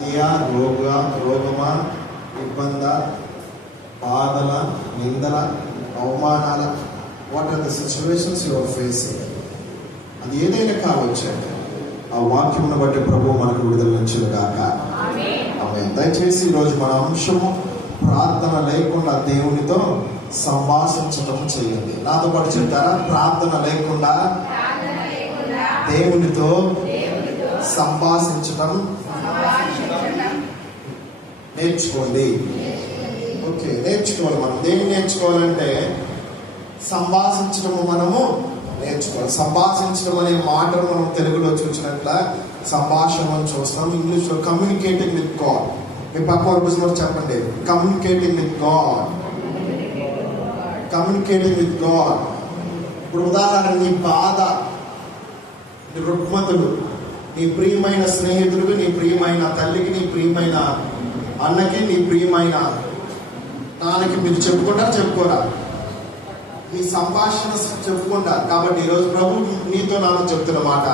రోగమా, ఇబ్బంద, బాధల, నిందల, అవమానాల, what are the situations you are facing, అది ఏదైనా కావచ్చు. ఆ వాక్యమును బట్టి ప్రభు మనకు విడుదల నుంచును గాక. ఆమేన్. దయచేసి ఈరోజు మన అంశము ప్రార్థన లేకుండా దేవునితో సంభాషించడం చేయండి. నాతో పాటు చెప్తారా? ప్రార్థన లేకుండా దేవునితో సంభాషించడం నేర్చుకోండి. ఓకే, నేర్చుకోవాలి. మనం దేన్ని నేర్చుకోవాలంటే సంభాషించడము మనము నేర్చుకోవాలి. సంభాషించడం అనే మాటను మనం తెలుగులో చూసినట్ల సంభాషణ అని చూస్తాం. ఇంగ్లీష్లో కమ్యూనికేటింగ్ విత్ గాడ్. మీ పక్క వరకు చెప్పండి, communicating with God. Communicating with God. ఇప్పుడు ఉదాహరణ, నీ బాధ, నీ రుగ్మతులు, నీ ప్రియమైన స్నేహితుడికి, నీ ప్రియమైన తల్లికి, నీ ప్రియమైన అన్నకి, నీ ప్రియమైన నాన్నకి మీరు చెప్పుకోరా? ఈ సంభాషణ చెప్పుకుంటారు. కాబట్టి ఈరోజు ప్రభు నీతో నాతో చెప్తున్న మాట,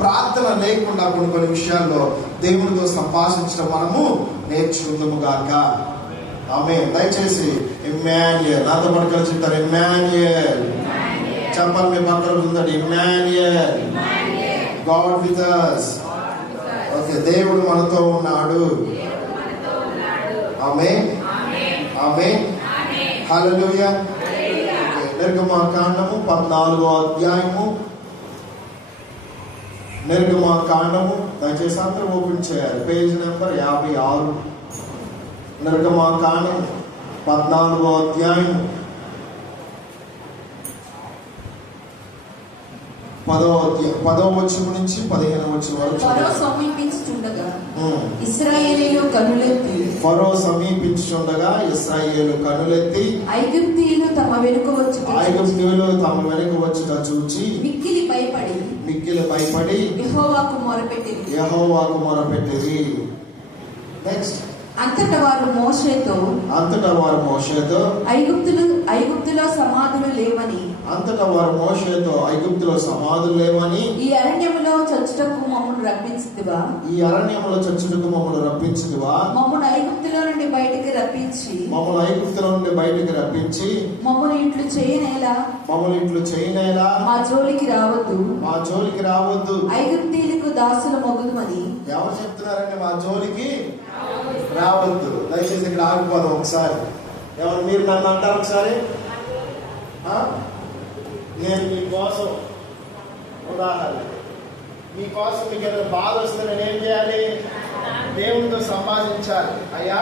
ప్రార్థన లేకుండా కొన్ని విషయాల్లో దేవునితో సంభాషించడం మనము నేర్చుకుందాము గాక. ఆమేన్. దయచేసి ఇమ్మాన్యుయల్, నాతో పాటు కలిసి చెప్తారు ఇమ్మాన్యుయల్. చెప్పాలి మీ పక్కన ఉందండి, Immanuel, God with us. Okay, దేవుడు మనతో ఉన్నాడు. ఆమేన్, ఆమేన్, హల్లెలూయా. నిర్గమకాండము 14వ అధ్యాయము. నిర్గమకాండము దయచేసి అందరూ ఓపెన్ చేయాలి. Page number 56. నిర్గమకాండం 14వ అధ్యాయం 10వ వచనం నుంచి 15వ వచనం వరకు. ఫరో సమీపించుచుండగా ఇశ్రాయేలీయులు కనులెత్తి ఐగుప్తీయులు తమ వెనుక వచ్చుట చూచి మిక్కిలి భయపడి యెహోవాకు మొరపెట్టిరి. నెక్స్ట్, అంతటా వారు మోషేతో ఐగుప్తులో సమాధులు లేవని ఈ అరణ్యములో చచ్చుటకు మమ్మల్ని రప్పించుదువా? మమ్మల్ని ఐగుప్తులో నుండి బయటికి రప్పించి మమ్మల్ని ఇట్లు చేయనేలా మా జోలికి రావద్దు. ఐగుప్తీయులకు దాసుల మొగుదుమని ఎవరు చెప్తున్నారంటే మా జోలికి రావద్దు. దయచేసి ఇక్కడ ఆగిపోదాం ఒకసారి. ఎవరు మీరు నన్ను అంటారు ఒకసారి? నేను మీకోసం, ఉదాహరణ మీకోసం మీకు ఏదైనా బాధ వస్తే నేనేం చేయాలి? దేవునితో సంభాషించాలి. అయ్యా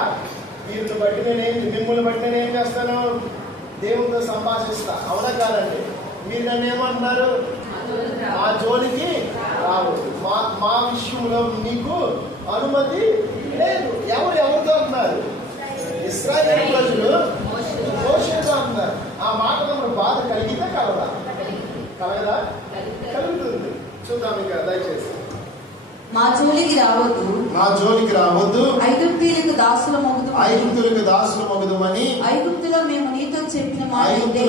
వీరిని బట్టి మిమ్మల్ని బట్టి నేనేం చేస్తాను? దేవునితో సంభాషిస్తా. అవునా కాదండి? మీరు నన్ను ఏమంటున్నారు? ఆ జోలికి రావద్దు, మా విషయంలో మీకు అనుమతి లేదు. ఎవరితో అంటున్నారు? ఇశ్రాయేలు ప్రజలు మోషేతో అంటున్నారు. ఆ మాట మనకు బాధ కలిగితే కలగదా? కలుగుతుంది. చూద్దాం ఇంకా దయచేసి. మా జోలికి రావద్దు. ఐగుప్తీయులకు దాసుల మొగుదుమని ఐగుప్తులో మేము నీతో చెప్పిన మాట ఇదే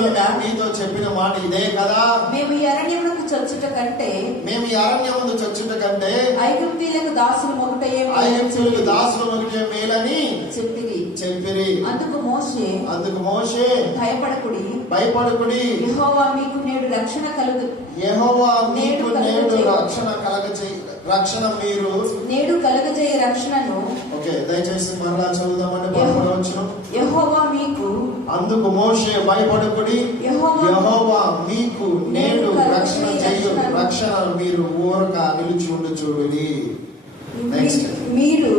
కదా. మేము ఈ అరణ్యమునకు చచ్చుట కంటే ఐగుప్తీయులకు దాసుల మొగుటయే మేలని చెప్పిరి. అందుకు మోషే భయపడకుడి, యెహోవా మీకు నేడు రక్షణ కలుగజేయ రక్షణను. ఓకే, దయచేసి మరలా చదువుదామండి. యెహోవా మీకు, అందుకు మోషే భయపడకుడి, యెహోవా మీకు నేడు రక్షణ చేయు, రక్షణ మీరు ఊరక నిలిచి ఉండి చూడుడి. మీరు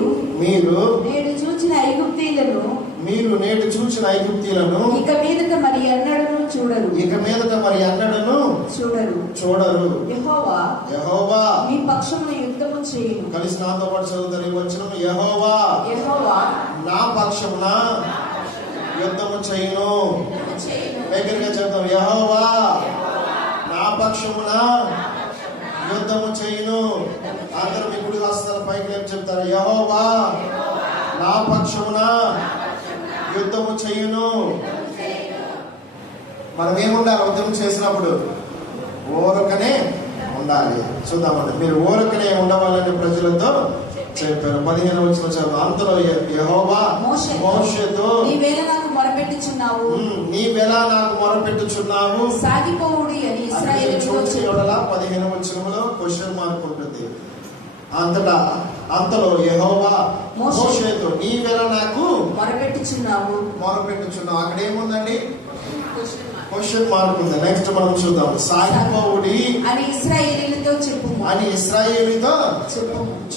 నేడు చూచిన ఐగుప్తీయులను ఇక మీదట మరి ఎన్నడను చూడరు. యెహోవా మీ పక్షమున యుద్ధము చేయును. కలిసి నాతో పాటు చదువుతారు ఈ వచనం. యెహోవా నా పక్షమున యుద్ధము చేయును. దగ్గరగా చెప్తాం, యెహోవా నా పక్షమున యుద్ధము చేయును. అందరూ మీ గుడి హస్తాల పైకి లేపి చెప్తారు, యెహోవా నా పక్షమున యుద్ధము చేయును. మనం ఏముండాలి? యుద్ధం చేసినప్పుడు ఊరకనే ఉండాలి. చూద్దామండి, మీరు ఊరకనే ఉండవాలని ప్రజలతో చెప్పారు. 15వ వచనం చదువు. అంతలో యెహోవా మోషేతో నీవేళ నాకు మొరపెట్టుచున్నావు, నీవెలా నాకు మొరపెట్టుచున్నావు, సాగిపోవుడి అని ఇశ్రాయేలీయులతో చెప్పు. 15వ వచనంలో క్వశ్చన్ మార్క్ ఉంటుంది. అంతలో యెహోవా మోషేతో నీవెలా నాకు మొరపెట్టుచున్నావు. అక్కడ ఏముందండి? క్వశ్చన్ మార్క్ ఉంది. నెక్స్ట్ మనం చూద్దాం. సాగిపోవుడి అని ఇశ్రాయేలీయులతో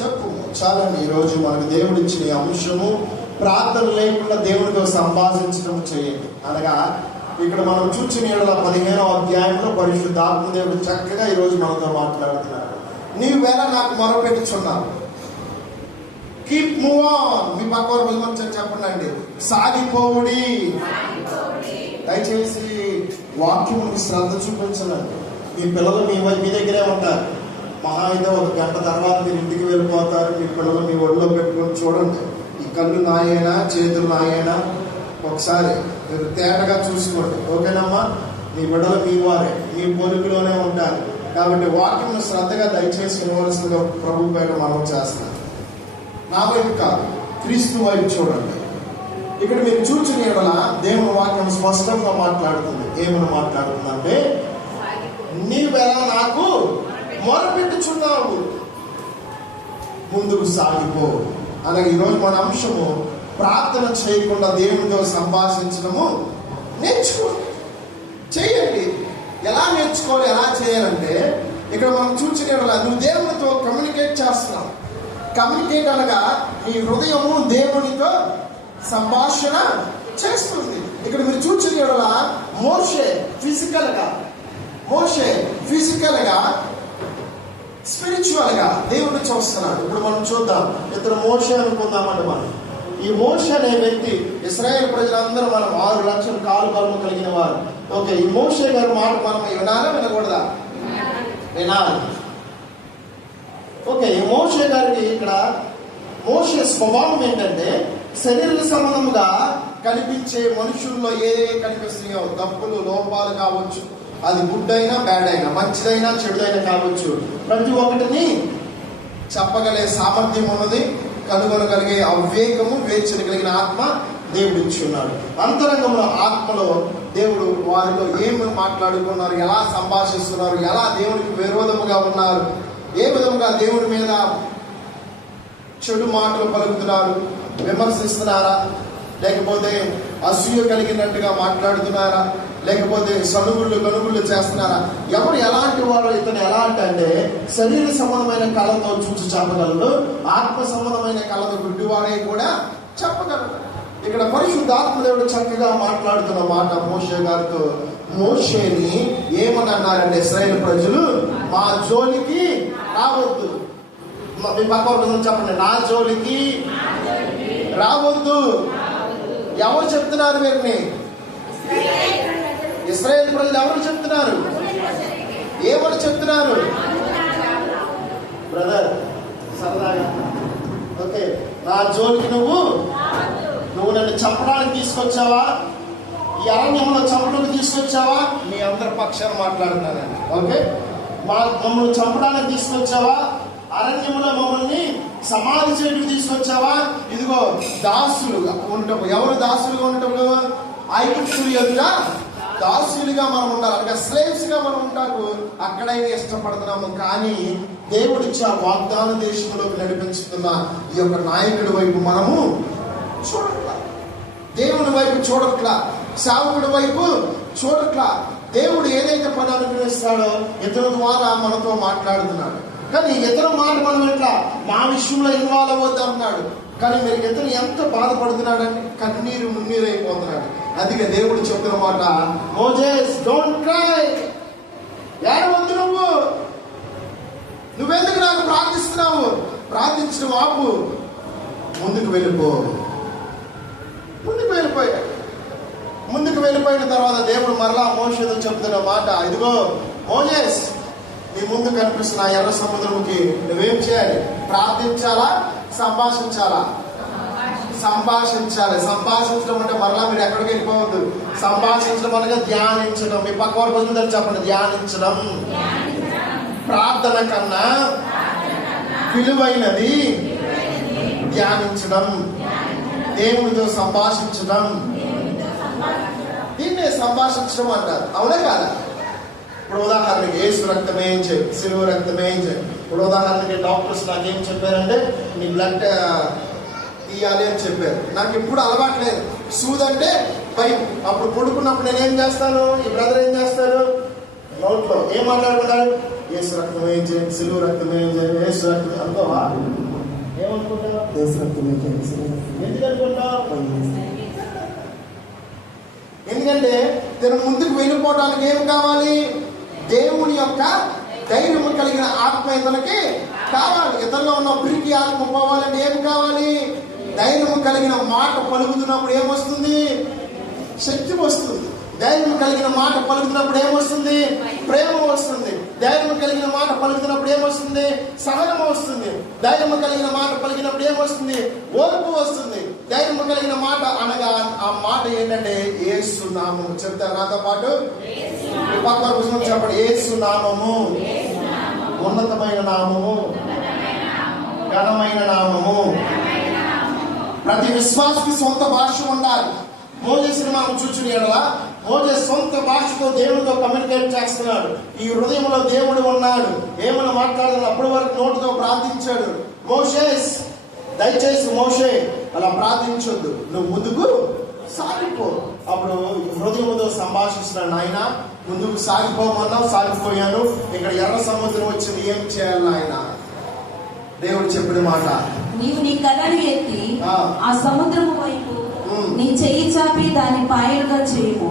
చెప్పు. చాలండి. ఈరోజు మనకు దేవుడు ఇచ్చిన ఈ అంశము ప్రార్థన లేకుండా దేవుడితో సంభాషించడం చేయండి. అనగా ఇక్కడ మనం చూసిన 15వ అధ్యాయంలో పరిశుద్ధాత్మ దేవుడు చక్కగా ఈరోజు మనతో మాట్లాడుతున్నాడు. నీవేళ నాకు మొరపెట్టుచున్నావు. Keep move on. మీ పక్క చెప్పండి. సాగిపోవుడి. దయచేసి వాక్యం శ్రద్ధ చూపించండి. మీ పిల్లలు మీ దగ్గరే ఉంటారు. మహా అయితే 1 గంట తర్వాత మీరు ఇంటికి వెళ్ళిపోతారు. మీ పిల్లలు మీ ఒడిలో పెట్టుకొని చూడండి. ఈ కళ్ళు నాయేనా, చేతులు నాయేనా, ఒకసారి మీరు తేటగా చూసుకోండి. ఓకేనమ్మా? మీ బిడ్డలు మీ వారే, మీ పోలికలోనే ఉంటారు. కాబట్టి వాక్యం శ్రద్ధగా దయచేసి వినవలసిందిగా ప్రభు పైన మనం చేస్తున్నాం. నా వైపు కాదు, క్రీస్తు వైపు చూడండి. ఇక్కడ మీరు చూచిన ఎడల దేవుని వాక్యం స్పష్టంగా మాట్లాడుతుంది. ఏమని మాట్లాడుతుందంటే, నీవెలా నాకు మొరపెట్టుచున్నావు, ముందుకు సాగిపో. అలాగే ఈరోజు మన అంశము ప్రార్థన చేయకుండా దేవునితో సంభాషించడము చేయండి. ఎలా నేర్చుకోవాలి, ఎలా చేయాలంటే, ఇక్కడ మనం చూసిన ఎడల నువ్వు దేవునితో కమ్యూనికేట్ చేస్తున్నావు. కమ్యూనికేట్ అనగా నీ హృదయము దేవునితో సంభాషణ చేస్తుంది. ఇక్కడ మీరు చూసిన ఎడల మోషే ఫిజికల్ గా స్పిరిచువల్ గా దేవుడిని చూస్తున్నాడు. ఇప్పుడు మనం చూద్దాం. ఇతను మోషే అనుకుందామంటే, మనం ఈ మోషే అనే వ్యక్తి ఇశ్రాయేల్ ప్రజలందరూ మనం 6 లక్షల కాలు బలము కలిగిన వారు. ఓకే, ఈ మోషే గారి మాట మనం వినాలా, వినకూడదా? వినాలి. ఓకే, ఈ మోషే గారికి ఇక్కడ మోషే స్వభావం ఏంటంటే, శరీర సంబంధంగా కనిపించే మనుషుల్లో ఏ కనిపిస్తున్నాయో తప్పులు, లోపాలు కావచ్చు, అది గుడ్ అయినా బ్యాడ్ అయినా, మంచిదైనా చెడుదైనా కావచ్చు, ప్రతి ఒక్కటిని చెప్పగలిగే సామర్థ్యం ఉన్నది, కనుగొనగలిగే అవివేకము, వేచన కలిగిన ఆత్మ దేవుడు ఇచ్చి ఉన్నాడు. అంతరంగంలో ఆత్మలో దేవుడు వారిలో ఏమి మాట్లాడుకున్నారు, ఎలా సంభాషిస్తున్నారు, ఎలా దేవుడికి విరోధముగా ఉన్నారు, ఏ విధంగా దేవుడి మీద చెడు మాటలు పలుకుతున్నారు, విమర్శిస్తున్నారా, లేకపోతే అసూయ కలిగినట్టుగా మాట్లాడుతున్నారా, లేకపోతే కనుగుళ్ళు చేస్తున్నారా, ఎవరు ఎలాంటి వారు, ఇతను ఎలాంటి అంటే శరీర సంబంధమైన కళతో చూసి చెప్పగలడు, ఆత్మ సంబంధమైన కళతో గుడ్డివాడే కూడా చెప్పగలడు. ఇక్కడ పరిశుద్ధాత్మదేవుడు చక్కగా మాట్లాడుతున్న మాట మోషే గారితో. మోషేని ఏమని అన్నారంటే, ఇశ్రాయేలు ప్రజలు మా జోలికి రావద్దు. మీ పక్క చెప్పండి, నా జోలికి రావద్దు. ఎవరు చెప్తున్నారు వీరిని? ఇశ్రాయేలు ప్రజలు ఎవరు చెప్తున్నారు? ఏమని చెప్తున్నారు? బ్రదర్ సరదాగా, ఓకే, నా జోలికి నువ్వు నన్ను చంపడానికి తీసుకొచ్చావా, ఈ అరణ్యంలో చంపడానికి తీసుకొచ్చావా? మీ అందరి పక్షాన్ని మాట్లాడుతున్నానండి. ఓకే, మమ్మల్ని చంపడానికి తీసుకొచ్చావా, అరణ్యంలో మమ్మల్ని సమాధి చేయడానికి తీసుకొచ్చావా? ఇదిగో దాసులుగా ఉండటం. ఎవరు దాసులుగా ఉండటం? ఐగుప్తుల ఎదుట దాసులుగా మనం ఉండాలి, అంటే స్లేవ్స్ గా మనం ఉంటాకు అక్కడైనా ఇష్టపడుతున్నాము. కానీ దేవుడిచ్చి ఆ వాగ్దాన దేశంలోకి నడిపించుతున్న ఈ యొక్క నాయకుడి వైపు మనము చూడట్లా, దేవుని వైపు చూడట్లా, సేవకుడి వైపు చూడట్లా. దేవుడు ఏదైతే పని అనుగ్రహిస్తాడో ఇతని ద్వారా మనతో మాట్లాడుతున్నాడు. కానీ ఇతర మాట మనం ఎట్లా మా విషయంలో ఇన్వాల్వ్ అవ్వద్దు అంటున్నాడు. కానీ మీరు ఇతను ఎంత బాధపడుతున్నాడండి, కన్నీరు మున్నీరు అయిపోతున్నాడు. అందుకే దేవుడు చెప్పిన మాట, మోజెస్ డోంట్ క్రై, ఏడవద్దు, నువ్వెందుకు నాకు ప్రార్థిస్తున్నావు, ప్రార్థించడం ఆపు, ముందుకు వెళ్ళిపోయిన తర్వాత దేవుడు మరలా మోషేతో చెప్తున్న మాట, ఇదిగో మోజెస్, నీ ముందు కనిపిస్తున్న ఎర్ర సముద్రంకి నువ్వేం చేయాలి? ప్రార్థించాలా, సంభాషించాలా? సంభాషించడం అంటే మరలా మీరు ఎక్కడికి వెళ్ళిపోవద్దు. సంభాషించడం అనగా ధ్యానించడం. మీ పక్క వారి కోసం చెప్పండి, ధ్యానించడం ప్రార్థన కన్నా విలువైనది ధ్యానించడం, దేవునితో సంభాషించడం, దీన్నే సంభాషించడం అంటారు. అవునా కాదా? ఇప్పుడు ఉదాహరణకి యేసు రక్తమే ఏం చేయి, సిలువ రక్తమే ఏం చేయి. ఇప్పుడు ఉదాహరణకి డాక్టర్స్ నాకేం చెప్పారంటే నీ బ్లడ్ తీయాలి అని చెప్పారు. నాకు ఎప్పుడు అలవాట్లేదు. సూదంటే భయం. అప్పుడు పడుకున్నప్పుడు నేనేం చేస్తాను, ఈ బ్రదర్ ఏం చేస్తాడు, నోట్లో ఏం మాట్లాడుకుంటాడు, యేసు రక్తం ఏం చేయండి, సిలువ రక్తం ఏం చేయండి, యేసు రక్తం అనుకోవా? ఏమనుకుంటావు? యేసు రక్తం ఏం చేయండి. ఎందుకు అనుకుంటావు? ఎందుకంటే తన ముందుకు వెళ్ళిపోవడానికి ఏం కావాలి? దేవుని యొక్క ధైర్యం కలిగిన ఆత్మ ఇతనికి కావాలి. ఇతరులో ఉన్న పిరికి ఆత్మ పోవాలంటే ఏం కావాలి? ధైర్యం కలిగిన మాట పలుకుతున్నప్పుడు ఏమొస్తుంది? శక్తి వస్తుంది. ధైర్యం కలిగిన మాట పలుకుతున్నప్పుడు ఏమొస్తుంది? ప్రేమ వస్తుంది. ధైర్యం కలిగిన మాట పలుకుతున్నప్పుడు ఏమొస్తుంది? సహనం వస్తుంది. ధైర్యం కలిగిన మాట పలికినప్పుడు ఏమొస్తుంది? ఓర్పు వస్తుంది. ధైర్యం కలిగిన మాట అనగా ఆ మాట ఏంటంటే యేసు నామము. చెప్తారు నాతో పాటు? పక్క పుస్తకం చెప్పండి. యేసు నామము ఉన్నతమైన నామము, ఘనమైన నామము. ప్రతి విశ్వాసకి సొంత భాష ఉండాలి. మోజేసుని మనం చూచుని ఎడలా మోజేసు సొంత భాషతో దేవుడితో కమ్యూనికేట్ చేస్తున్నాడు. ఈ హృదయంలో దేవుడు ఉన్నాడు. ఏమని మాట్లాడుతున్నాడు? అప్పటి వరకు నోటితో ప్రార్థించాడు. మోషేస్ దయచేసి మోషే అలా ప్రార్థించొద్దు, నువ్వు ముందుకు సాగిపో. అప్పుడు హృదయంతో సంభాషిస్తున్నాడు. నాయన ముందుకు సాగిపోమన్నావు, సాగిపోయాను. ఇక్కడ ఎర్ర సముద్రం వచ్చింది, ఏం చేయాలి నాయన? దేవుడు చెప్పిన మాట, నీవు నీ కళ్ళను ఎత్తి ఆ సముద్రము వైపు నీ చెయ్యి చాపి దాని పాయలుగా చేయము.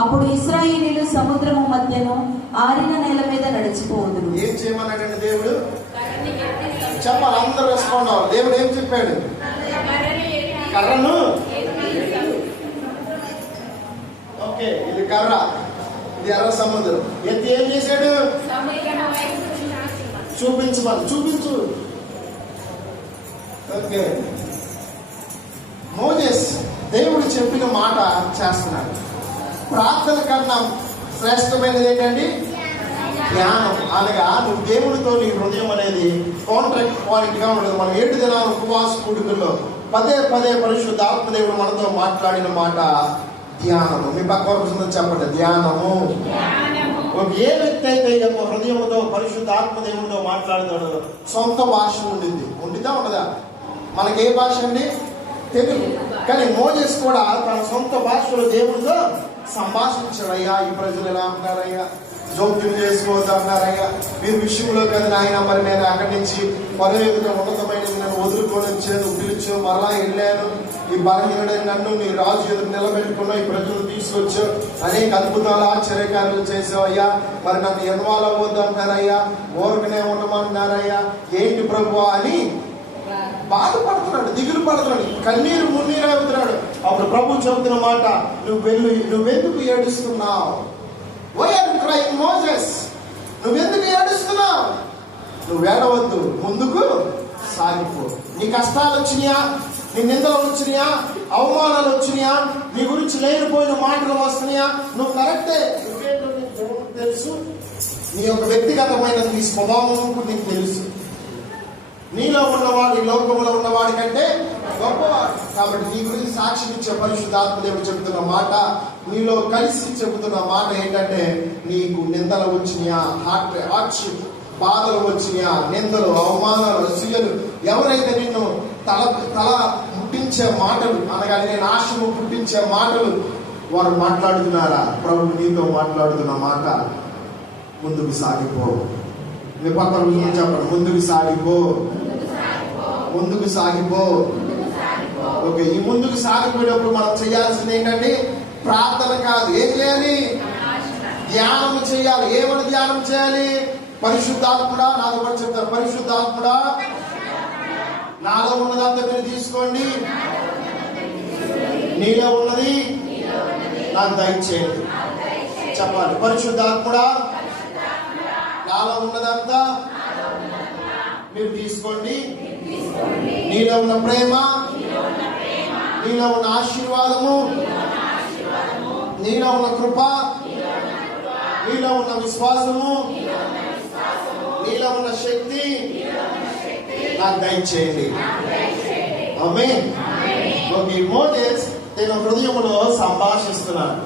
అప్పుడు ఇశ్రాయేలీయులు సముద్రము మధ్యను ఆరిన నేల మీద నడిచిపోదురు. ఏం చేయమన్నాడండి దేవుడు? చెప్పాలి, అందరూ రెస్పాండ్ అవ్వాలి. దేవుడు ఏం చెప్పాడు? కర్రను. ఓకే, ఇది కర్ర, ఇది ఎర్ర సముద్రం. ఎత్తి ఏం చేశాడు? చూపించమని. చూపించు. ఓకే, మోజెస్ దేవుడు చెప్పిన మాట చేస్తున్నాడు. ప్రార్థన కన్నా శ్రేష్టమైనది ఏంటండి? ధ్యానం. అనగా నువ్వు దేవుడితో నీ హృదయం అనేది కాంట్రాక్ట్ పాయింట్ గా ఉండదు. మనం 7 దినాల ఉపవాస కూడుకల్లో పదే పదే పరిశుద్ధ ఆత్మదేవుడు మనతో మాట్లాడిన మాట ధ్యానము. మీ పక్క వరకు చెప్పండి, ధ్యానము. ఏ వ్యక్తి అయితే హృదయంతో పరిశుద్ధ ఆత్మదేవుడితో మాట్లాడుతాడో సొంత భాష ఉండింది. ఉండిదా ఉండదా? మనకి ఏ భాష అండి? తెలుగు. కానీ మోజెస్ కూడా తన సొంత భాషలో దేవుడితో సంభాషించాడయ్యా. ఈ ప్రజలు ఎలా అంటారయ్యా, జోక్యం చేసుకోవద్దు అన్నారయ్యా. మీరు విషయంలో కదా నాయన, మరి నేను అక్కడి నుంచి పరవేదిక ఉన్నతమైనది నన్ను వదులుకొని వచ్చాను, పిలిచావు, మరలా వెళ్ళాను. ఈ బలహీనుడైన నన్ను నీ రాజు ఎదురు నిలబెట్టుకున్నావు, ఈ ప్రజలు తీసుకొచ్చావు, అనేక అద్భుతాలు ఆశ్చర్యకార్యాలు చేసావు అయ్యా. మరి నన్ను ఇన్వాల్వ్ అవ్వద్దు అంటారయ్యా, ఊరికనే ఉండమన్నారయ్యా, ఏంటి ప్రభువా అని బాధపడుతున్నాడు, దిగులు పడుతున్నాడు, కన్నీరు మున్నీరు అవుతున్నాడు. అప్పుడు ప్రభు చెబుతున్న మాట, నువ్వెందుకు ఏడుస్తున్నావు? Why are you crying, Moses? నువ్వెందుకు ఏడుస్తున్నావు? నువ్వు ఏడవద్దు, ముందుకు సాగిపో. నీ కష్టాలు వచ్చినాయా, నీ నిందలు వచ్చినాయా, అవమానాలు వచ్చినాయా, నీ గురించి లేనిపోయిన మాటలు వస్తున్నాయా, నువ్వు కరెక్టే, నువ్వేంటో నీకు తెలుసు. నీ యొక్క వ్యక్తిగతమైన నీ స్వభావం నీకు తెలుసు. నీలో ఉన్నవాడు ఈ లోకంలో ఉన్నవాడి కంటే గొప్పవాడు. కాబట్టి నీ గురించి సాక్షి ఇచ్చే పరిశుద్ధాత్మదేవుడు చెబుతున్న మాట, నీలో కలిసి చెబుతున్న మాట ఏంటంటే, నీకు నిందలు వచ్చినాయా, హార్డ్షిప్ బాధలు వచ్చినాయా, నిందలు, అవమానాలు, అసూయలు, ఎవరైతే నిన్ను తల పుట్టించే మాటలు అనగా నేను ఆశము పుట్టించే మాటలు వారు మాట్లాడుతున్నారా? ప్రభు నీతో మాట్లాడుతున్న మాట, ముందుకు సాగిపో. మీ పక్కన చెప్పండి, ముందుకు సాగిపో, ముందుకు సాగిపో. ఓకే, ఈ ముందుకు సాగిపోయేటప్పుడు మనం చేయాల్సింది ఏంటంటే ప్రార్థన కాదు, ఏం చేయాలి? ధ్యానం చేయాలి. ఏమని ధ్యానం చేయాలి? పరిశుద్ధాత్ముడా, నాతో కూడా చెప్తారు, పరిశుద్ధాత్ముడా నాలో ఉన్నదంతా మీరు తీసుకోండి, నీలో ఉన్నది నాకు దయచేయండి. చెప్పాలి, పరిశుద్ధాత్ముడా నాలో ఉన్నదంతా మీరు తీసుకోండి, నీలో ఉన్న ప్రేమ, నీలో ఉన్న ఆశీర్వాదము, నీలో ఉన్న కృప, నీలో ఉన్న విశ్వాసము, నీలో ఉన్న శక్తి నాకు దయచేయండి. ఆమేన్. ఈ మోజెస్ తన హృదయంలో సంభాషిస్తున్నాడు.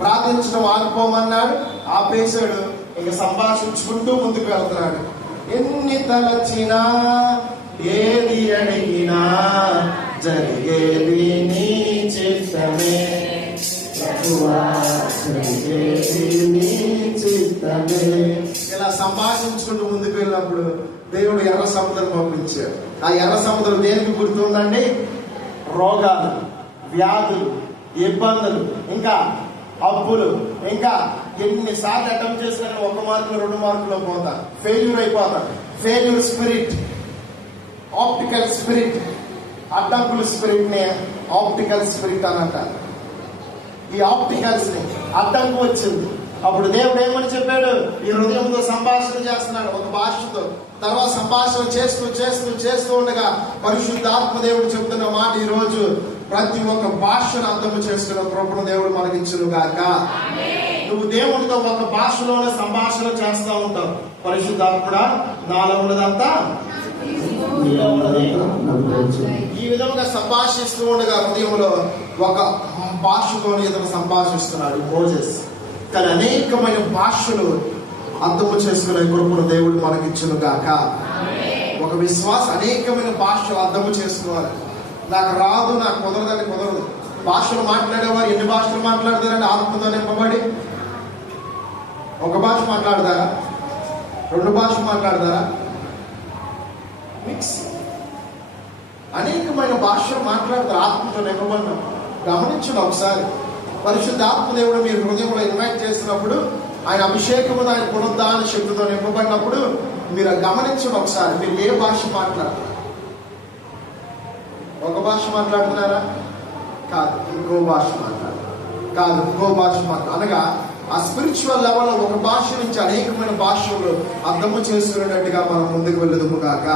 ప్రార్థించడం ఆగిపోమన్నాడు, ఆపేశాడు. ఇక సంభాషించుకుంటూ ముందుకు వెళ్తున్నాడు. ఎన్ని తలచినా ఏది అడిగినా జరిగేది నీ చిత్తమే ప్రభువా, జరిగేది నీ చిత్తమే. ఇలా సంభాషించుకుంటూ ముందుకు వెళ్ళినప్పుడు దేవుడు ఎర్ర సముద్రం పంపించాడు. ఆ ఎర్ర సముద్రం దేనికి గుర్తుందండి? రోగాలు, వ్యాధులు, ఇబ్బందులు, ఇంకా అప్పులు, ఇంకా ఎన్నిసార్లు అటెంప్ట్ చేసినా 1 మార్కులు 2 మార్కులు పోతా, ఫెయిల్యూర్ అయిపోతా. ఫెయిల్యూర్ స్పిరిట్, ఆప్టికల్ స్పిరిట్, అడ్డంకుల స్పిరిట్ ని ఆప్టికల్ స్పిరిట్ అని అంటారు. ఈ ఆప్టికల్స్ ని అడ్డంకు వచ్చింది. అప్పుడు దేవుడు ఏమని చెప్పాడు? ఈ హృదయంతో సంభాషణ చేస్తున్నాడు ఒక భాషతో. తర్వాత సంభాషణ చేస్తూ చేస్తూ చేస్తూ ఉండగా పరిశుద్ధాత్మ దేవుడు చెప్తున్న మాట, ఈ రోజు ప్రతి ఒక్క భాషను అర్థం చేసుకున్న కృపను దేవుడు మనకిచ్చును గాక. నువ్వు దేవుడితో ఒక భాషలోనే సంభాషణ చేస్తూ ఉంటావు. పరిశుద్ధాత్ముడా నాలో ఉన్నదంతా ఈ విధంగా సంభాషిస్తూ ఉండగా హృదయంలో ఒక భాషతోనే ఇతను సంభాషిస్తున్నాడు మోజెస్. కానీ అనేకమైన భాషలు అర్థము చేసుకునే కృపను దేవుడు మనకిచ్చును గాక. ఒక విశ్వాస అనేకమైన భాషలు అర్థము చేసుకోవాలి. నాకు రాదు, నాకు కుదరదని కుదరదు. భాషలు మాట్లాడేవారు ఎన్ని భాషలు మాట్లాడతారండి? ఆత్మతో నింపబడి ఒక భాష మాట్లాడతారా? 2 భాషలు మాట్లాడతారా? మిక్స్ అనేకమైన భాషలు మాట్లాడతారు ఆత్మతో నింపబడిన. గమనించండి ఒకసారి. పరిశుద్ధాత్మ దేవుడు మీరు హృదయంలో ఇన్వైట్ చేసినప్పుడు, ఆయన అభిషేకము, ఆయన పునరుద్ధాన శక్తితో నింపబడినప్పుడు మీరు గమనించండి ఒకసారి. మీరు ఏ భాష మాట్లాడతారు? ఒక భాష మాట్లాడుతున్నారా? కాదు, ఇంకో భాష మాట్లాడతారు. కాదు, ఇంకో భాష మాట్లాడు. అనగా ఆ స్పిరిచువల్ లెవెల్లో ఒక భాష నుంచి అనేకమైన భాషలు అర్థము చేసుకునేటట్టుగా మనం ముందుకు వెళ్ళదుము కాక.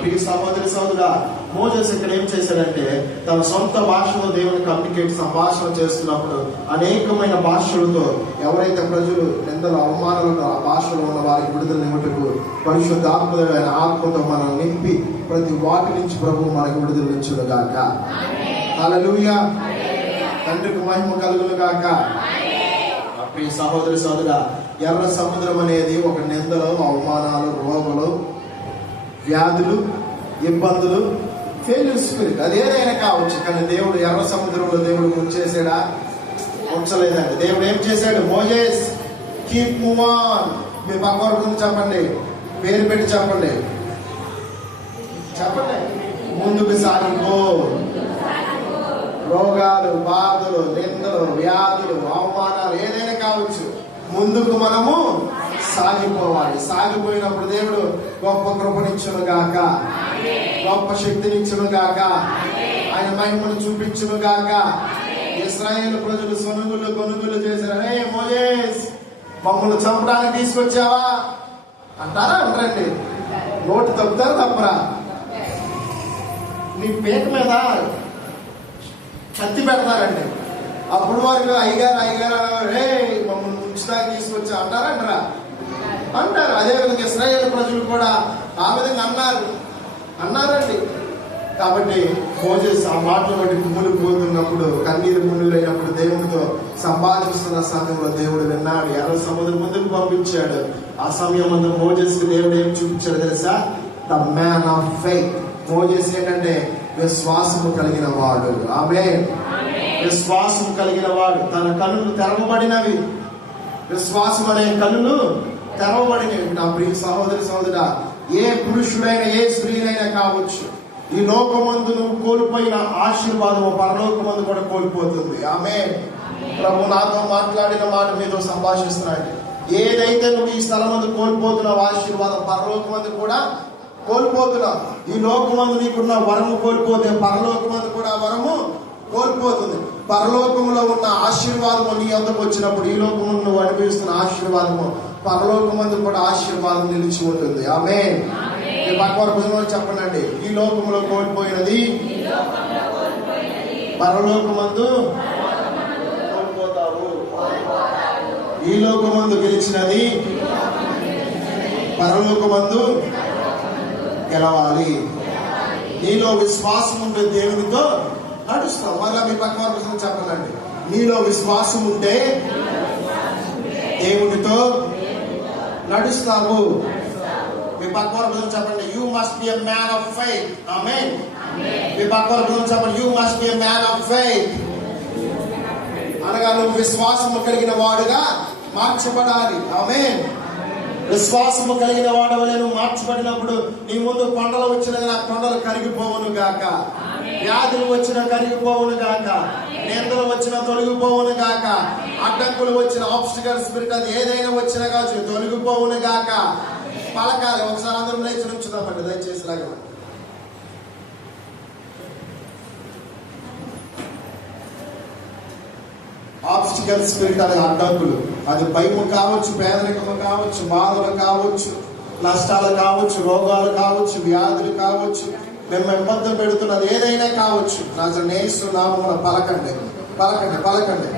ప్రియ సహోదరి సహోదరా, మోజెస్ ఇక్కడ ఏం చేశాడంటే తన సొంత భాషలో దేవుని కమ్యూనికేట్ సంభాషణ చేస్తున్నప్పుడు అనేకమైన భాషలతో ఎవరైతే ప్రజలు నిందలు అవమానాలు ఆ భాషలో ఉన్న వారికి విడుదల నిమ్మటకు పరిశుద్ధాత్మ ఆత్మతో మనం నింపి ప్రతి వాటి నుంచి ప్రభు మనకు విడుదల ఇచ్చును గాక. హల్లెలూయా. తండ్రికి మహిమ కలుగును గాక. ప్రియ సహోదరి సహోదరా, ఎర్ర సముద్రం అనేది ఒక నిందలు, అవమానాలు, రోగులు, వ్యాధులు, ఇబ్బందులు, ఫెయిల్యూర్ స్పిరిట్ అదేదైనా కావచ్చు. కానీ దేవుడు ఎర్ర సముద్రంలో దేవుడు ముంచేసాడా? ఉంచలేదండి. దేవుడు ఏం చేశాడు? Moses keep move on. మీ పక్కవారి గురించి చెప్పండి, పేరు పెట్టి చెప్పండి, చెప్పండి. ముందుకు సాగిపో. రోగాలు, బాధలు, నిందలు, వ్యాధులు, అవమానాలు ఏదైనా కావచ్చు, ముందుకు మనము సాగిపోవాలి. సాగిపోయినప్పుడు దేవుడు గొప్ప కృపనిచ్చును గాక, గొప్ప శక్తినిచ్చును గాక, ఆయన మహిమను చూపించును గాక. ఇశ్రాయేలు ప్రజలు సొనుగులు కొనుగులు చేశారు. అరే మోజెస్, మమ్మల్ని చంపడానికి తీసుకొచ్చావా అంటారా? అంటారండి. నోటి తప్పుతారు తప్పరా? నీ పేట మీద కత్తి పెడతారండి. అప్పుడు వారికి అయ్యగారు రే మమ్మల్ని ముంచుదాకా తీసుకొచ్చా అంటారా? అంటారా? అంటారు. అదేవిధంగా ఇశ్రాయేలు ప్రజలు కూడా ఆ విధంగా అన్నారండి. కాబట్టి మోజెస్ ఆ మాటలు బట్టి కుమ్ములు పోతున్నప్పుడు, కన్నీరు మున్నులైనప్పుడు దేవుడితో సంభాషిస్తున్న సమయంలో దేవుడు విన్నాడు. ఎర్ర సముద్రం ముందుకు పంపించాడు. ఆ సమయం ముందు మోజెస్ కి దేవుడు ఏం చూపించాడు తెలుసా? The man of faith. Moses ఏంటంటే విశ్వాసము కలిగిన వాడు. ఆమేన్. విశ్వాసము కలిగిన వాడు. తన కన్నులు తెరవబడినవి. విశ్వాసం అనే కన్నులు తెరవబడినవి. నా ప్రియ సహోదరి సహోదరా, ఏ పురుషుడైనా ఏ స్త్రీనైనా కావచ్చు, ఈ లోకమందు నువ్వు కోల్పోయిన ఆశీర్వాదము పరలోకమందు కూడా కోల్పోతుంది. ఆమేన్. ప్రభు నాతో మాట్లాడిన మాట మీతో సంభాషిస్తున్నాడు. ఏదైతే నువ్వు ఈ స్థలమందు కోల్పోతున్నావు ఆశీర్వాదం, పరలోకమందు కూడా కోల్పోతున్నావు. ఈ లోకమందు నీకున్న వరము కోల్పోతే పరలోకమందు కూడా వరము కోల్పోతుంది. పరలోకములో ఉన్న ఆశీర్వాదము నీ వద్దకు వచ్చినప్పుడు ఈ లోకము నువ్వు అనుభవిస్తున్న ఆశీర్వాదము పరలోకమందు కూడా ఆశీర్వాదం నిలిచి ఉంటుంది. ఆమేన్. పక్కవారు చెప్పండి, ఈ లోకములో కోల్పోయినది పరలోకమందు కోల్పోతావు. ఈ లోకమందు గెలిచినది పరలోకమందు గెలవాలి. నీలో విశ్వాసం ఉంటే దేవునితో నడుస్తావు. మళ్ళీ మీ పక్క వారి చెప్పాలండి, నీలో విశ్వాసం ఉంటే దేవునితో నడుస్తావు. మీ పక్క వారి చెప్పండి, you must be a man of faith. ఆమేన్. మీ పక్క వారి చెప్పండి, you must be a man of faith. అనగా నువ్వు విశ్వాసము కలిగిన వాడుగా మార్చబడాలి. ఆమేన్. విశ్వాసము కలిగిన వాడవలే నువ్వు మార్చబడినప్పుడు నీ ముందు కొండలు వచ్చిన కొండలు కరిగిపోవును గాక, వ్యాధులు వచ్చిన కరిగిపోవును గాక, నిందలు వచ్చిన తొలగిపోవును గాక, అడ్డంకులు వచ్చిన ఆబ్స్టికల్ స్పిరిట్ అది ఏదైనా వచ్చినా కావచ్చు తొలగిపోవును గాక. పలకాలి. ఒకసారి అందరం లేచి నుంచుదామండి దయచేసి లాగా. ఆబ్స్టికల్ స్పిరిట్ అది అడ్డంకులు, అది భయము కావచ్చు, పేదరికము కావచ్చు, బాధలు కావచ్చు, నష్టాలు కావచ్చు, రోగాలు కావచ్చు, వ్యాధులు కావచ్చు, మేము ఇబ్బందులు పెడుతున్నది ఏదైనా కావచ్చు. యేసు నామమున పలకండి, పలకండి, పలకండి,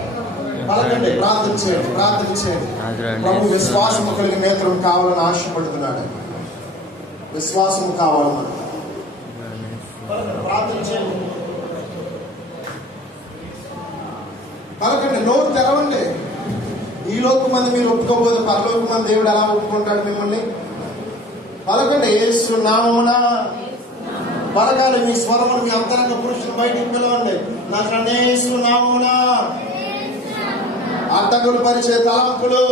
పలకండి. ప్రార్థన చేయండి, ప్రార్థన చేయండి. ప్రభు విశ్వాసము కలిగిన నేత్రం కావాలని ఆశపడుతున్నాడు. విశ్వాసము కావాలన్నమాట. ప్రార్థన చేయండి, పలకండి, నోరు తెరవండి. ఈ లోక మంది మీరు ఒప్పుకోబోదు, పరలోక మంది దేవుడు ఎలా ఒప్పుకుంటాడు మిమ్మల్ని? పలకండి, యేసు నామమున పలకాలి. మీ స్వరమును మీ అంతరంగ పురుషులు బయటికి పిలవండి. యేసు నామమున అడ్డంకులు పరిచే తలంపులు,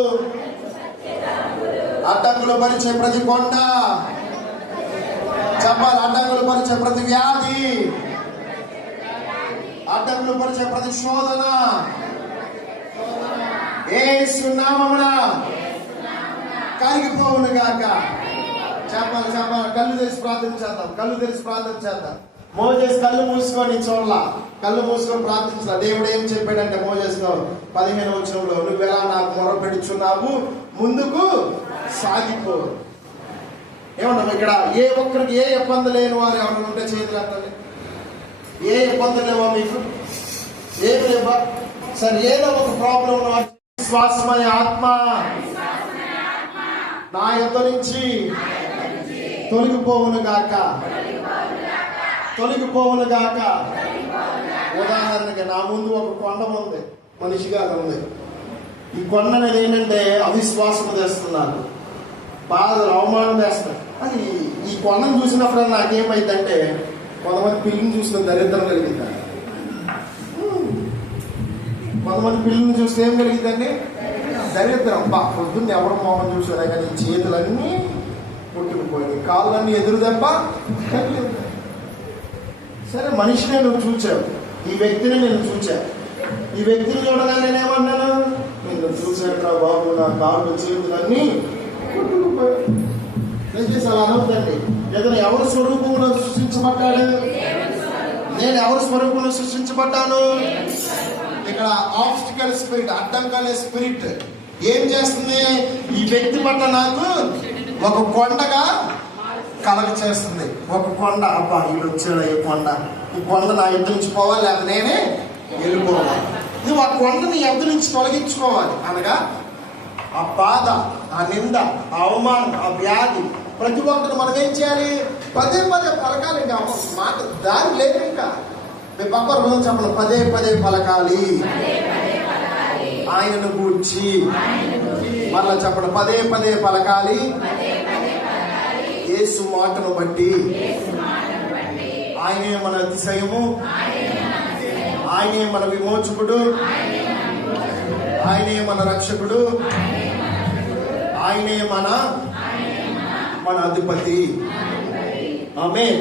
అడ్డంకులు పరిచే ప్రతి కొండ చెప్పాలి, అడ్డంకులు పరిచే ప్రతి వ్యాధి, అడ్డంకులు పరిచే ప్రతి శోధన యేసు నామమున కరిగిపోవును గాక. చెప్పాలి, చెప్పాలి. కళ్ళు తెరిచి ప్రార్థన చేద్దాం, కళ్ళు తెరిచి ప్రార్థన చేద్దాం. మోజేస్ కళ్ళు మూసుకొని చూడాల, కళ్ళు మూసుకొని ప్రార్థించాల. దేవుడు ఏం చెప్పాడంటే మోజేస్లో 15వ వచనంలో, నువ్వెలా నాకు మొర పెడుచున్నావు, ముందుకు సాగిపో. ఏమన్నా ఇక్కడ ఏ ఒక్కరికి ఏ ఇబ్బంది లేని వారు ఎవరైనా ఉంటే చేతులు ఎత్తండి. ఏ ఇబ్బంది లేవా మీకు? ఏమి లేవా? సరే, ఏదో ఒక ప్రాబ్లం ఉన్న విశ్వాసమనే ఆత్మ నా యొద్ద నుంచి తొలగిపోవును గాక, తొలగిపోవును గాక. ఉదాహరణకి నా ముందు ఒక కొండ ఉంది, మనిషిగా ఉంది. ఈ కొండ అనేది ఏంటంటే అవిశ్వాసం తెస్తున్నారు, బాధలు, అవమానం తెస్తారు. అది ఈ కొండను చూసినప్పుడు నాకేమైందంటే, కొంతమంది పిల్లిని చూసిన దరిద్రం కలిగిందండి. కొంతమంది పిల్లల్ని చూస్తే ఏం కలిగిందండి? దరిద్రం. పొద్దున్న ఎవరు మోహం చూసారా కానీ చేతులన్నీ పుట్టుకుపోయి, కాళ్ళన్నీ ఎదురు దెబ్బ తగిలింది. సరే, మనిషినే నువ్వు చూచావు, ఈ వ్యక్తిని నేను చూచాను. ఈ వ్యక్తిని చూడగా నేనేమన్నాను? నేను చూసాను బాబు, నా కాళ్ళు చేతులన్నీ పుట్టుకుపోయాయి. దయచేసి అలా అనవద్దండి. ఏదైనా ఎవరి స్వరూపంలో సృష్టించబడ్డాడు? నేను ఎవరి స్వరూపంలో సృష్టించబడ్డాను? ఇక్కడ ఆబ్స్టికల్ స్పిరిట్, అడ్డంకాలే స్పిరిట్ ఏం చేస్తుంది? ఈ వ్యక్తి పట్ల నాకు ఒక కొండగా కలగ చేస్తుంది. ఒక కొండ, అబ్బా వీళ్ళు వచ్చాడు, ఈ కొండ, ఈ కొండ నా ఎద్దు నుంచి పోవాలి, లేదా నేనే వెళ్ళిపోవాలి. నువ్వు ఆ కొండని ఎద్దు నుంచి తొలగించుకోవాలి. అనగా ఆ బాధ, ఆ నింద, ఆ అవమానం, ఆ వ్యాధి, ప్రతి ఒక్కరు మనం ఏం చేయాలి? పదే పదే పలకాలి. ఇంకా మాట దారి లేదు. ఇంకా మీ పక్క రోజు చెప్పండి, పదే పదే పలకాలి ఆయనను గూర్చి. మళ్ళా చెప్పండి, పదే పదే పలకాలి యేసు మాటను బట్టి. ఆయనే మన అతిశయము, ఆయనే మన విమోచకుడు, ఆయనే మన రక్షకుడు, ఆయనే మన అధిపతి. ఆమేన్.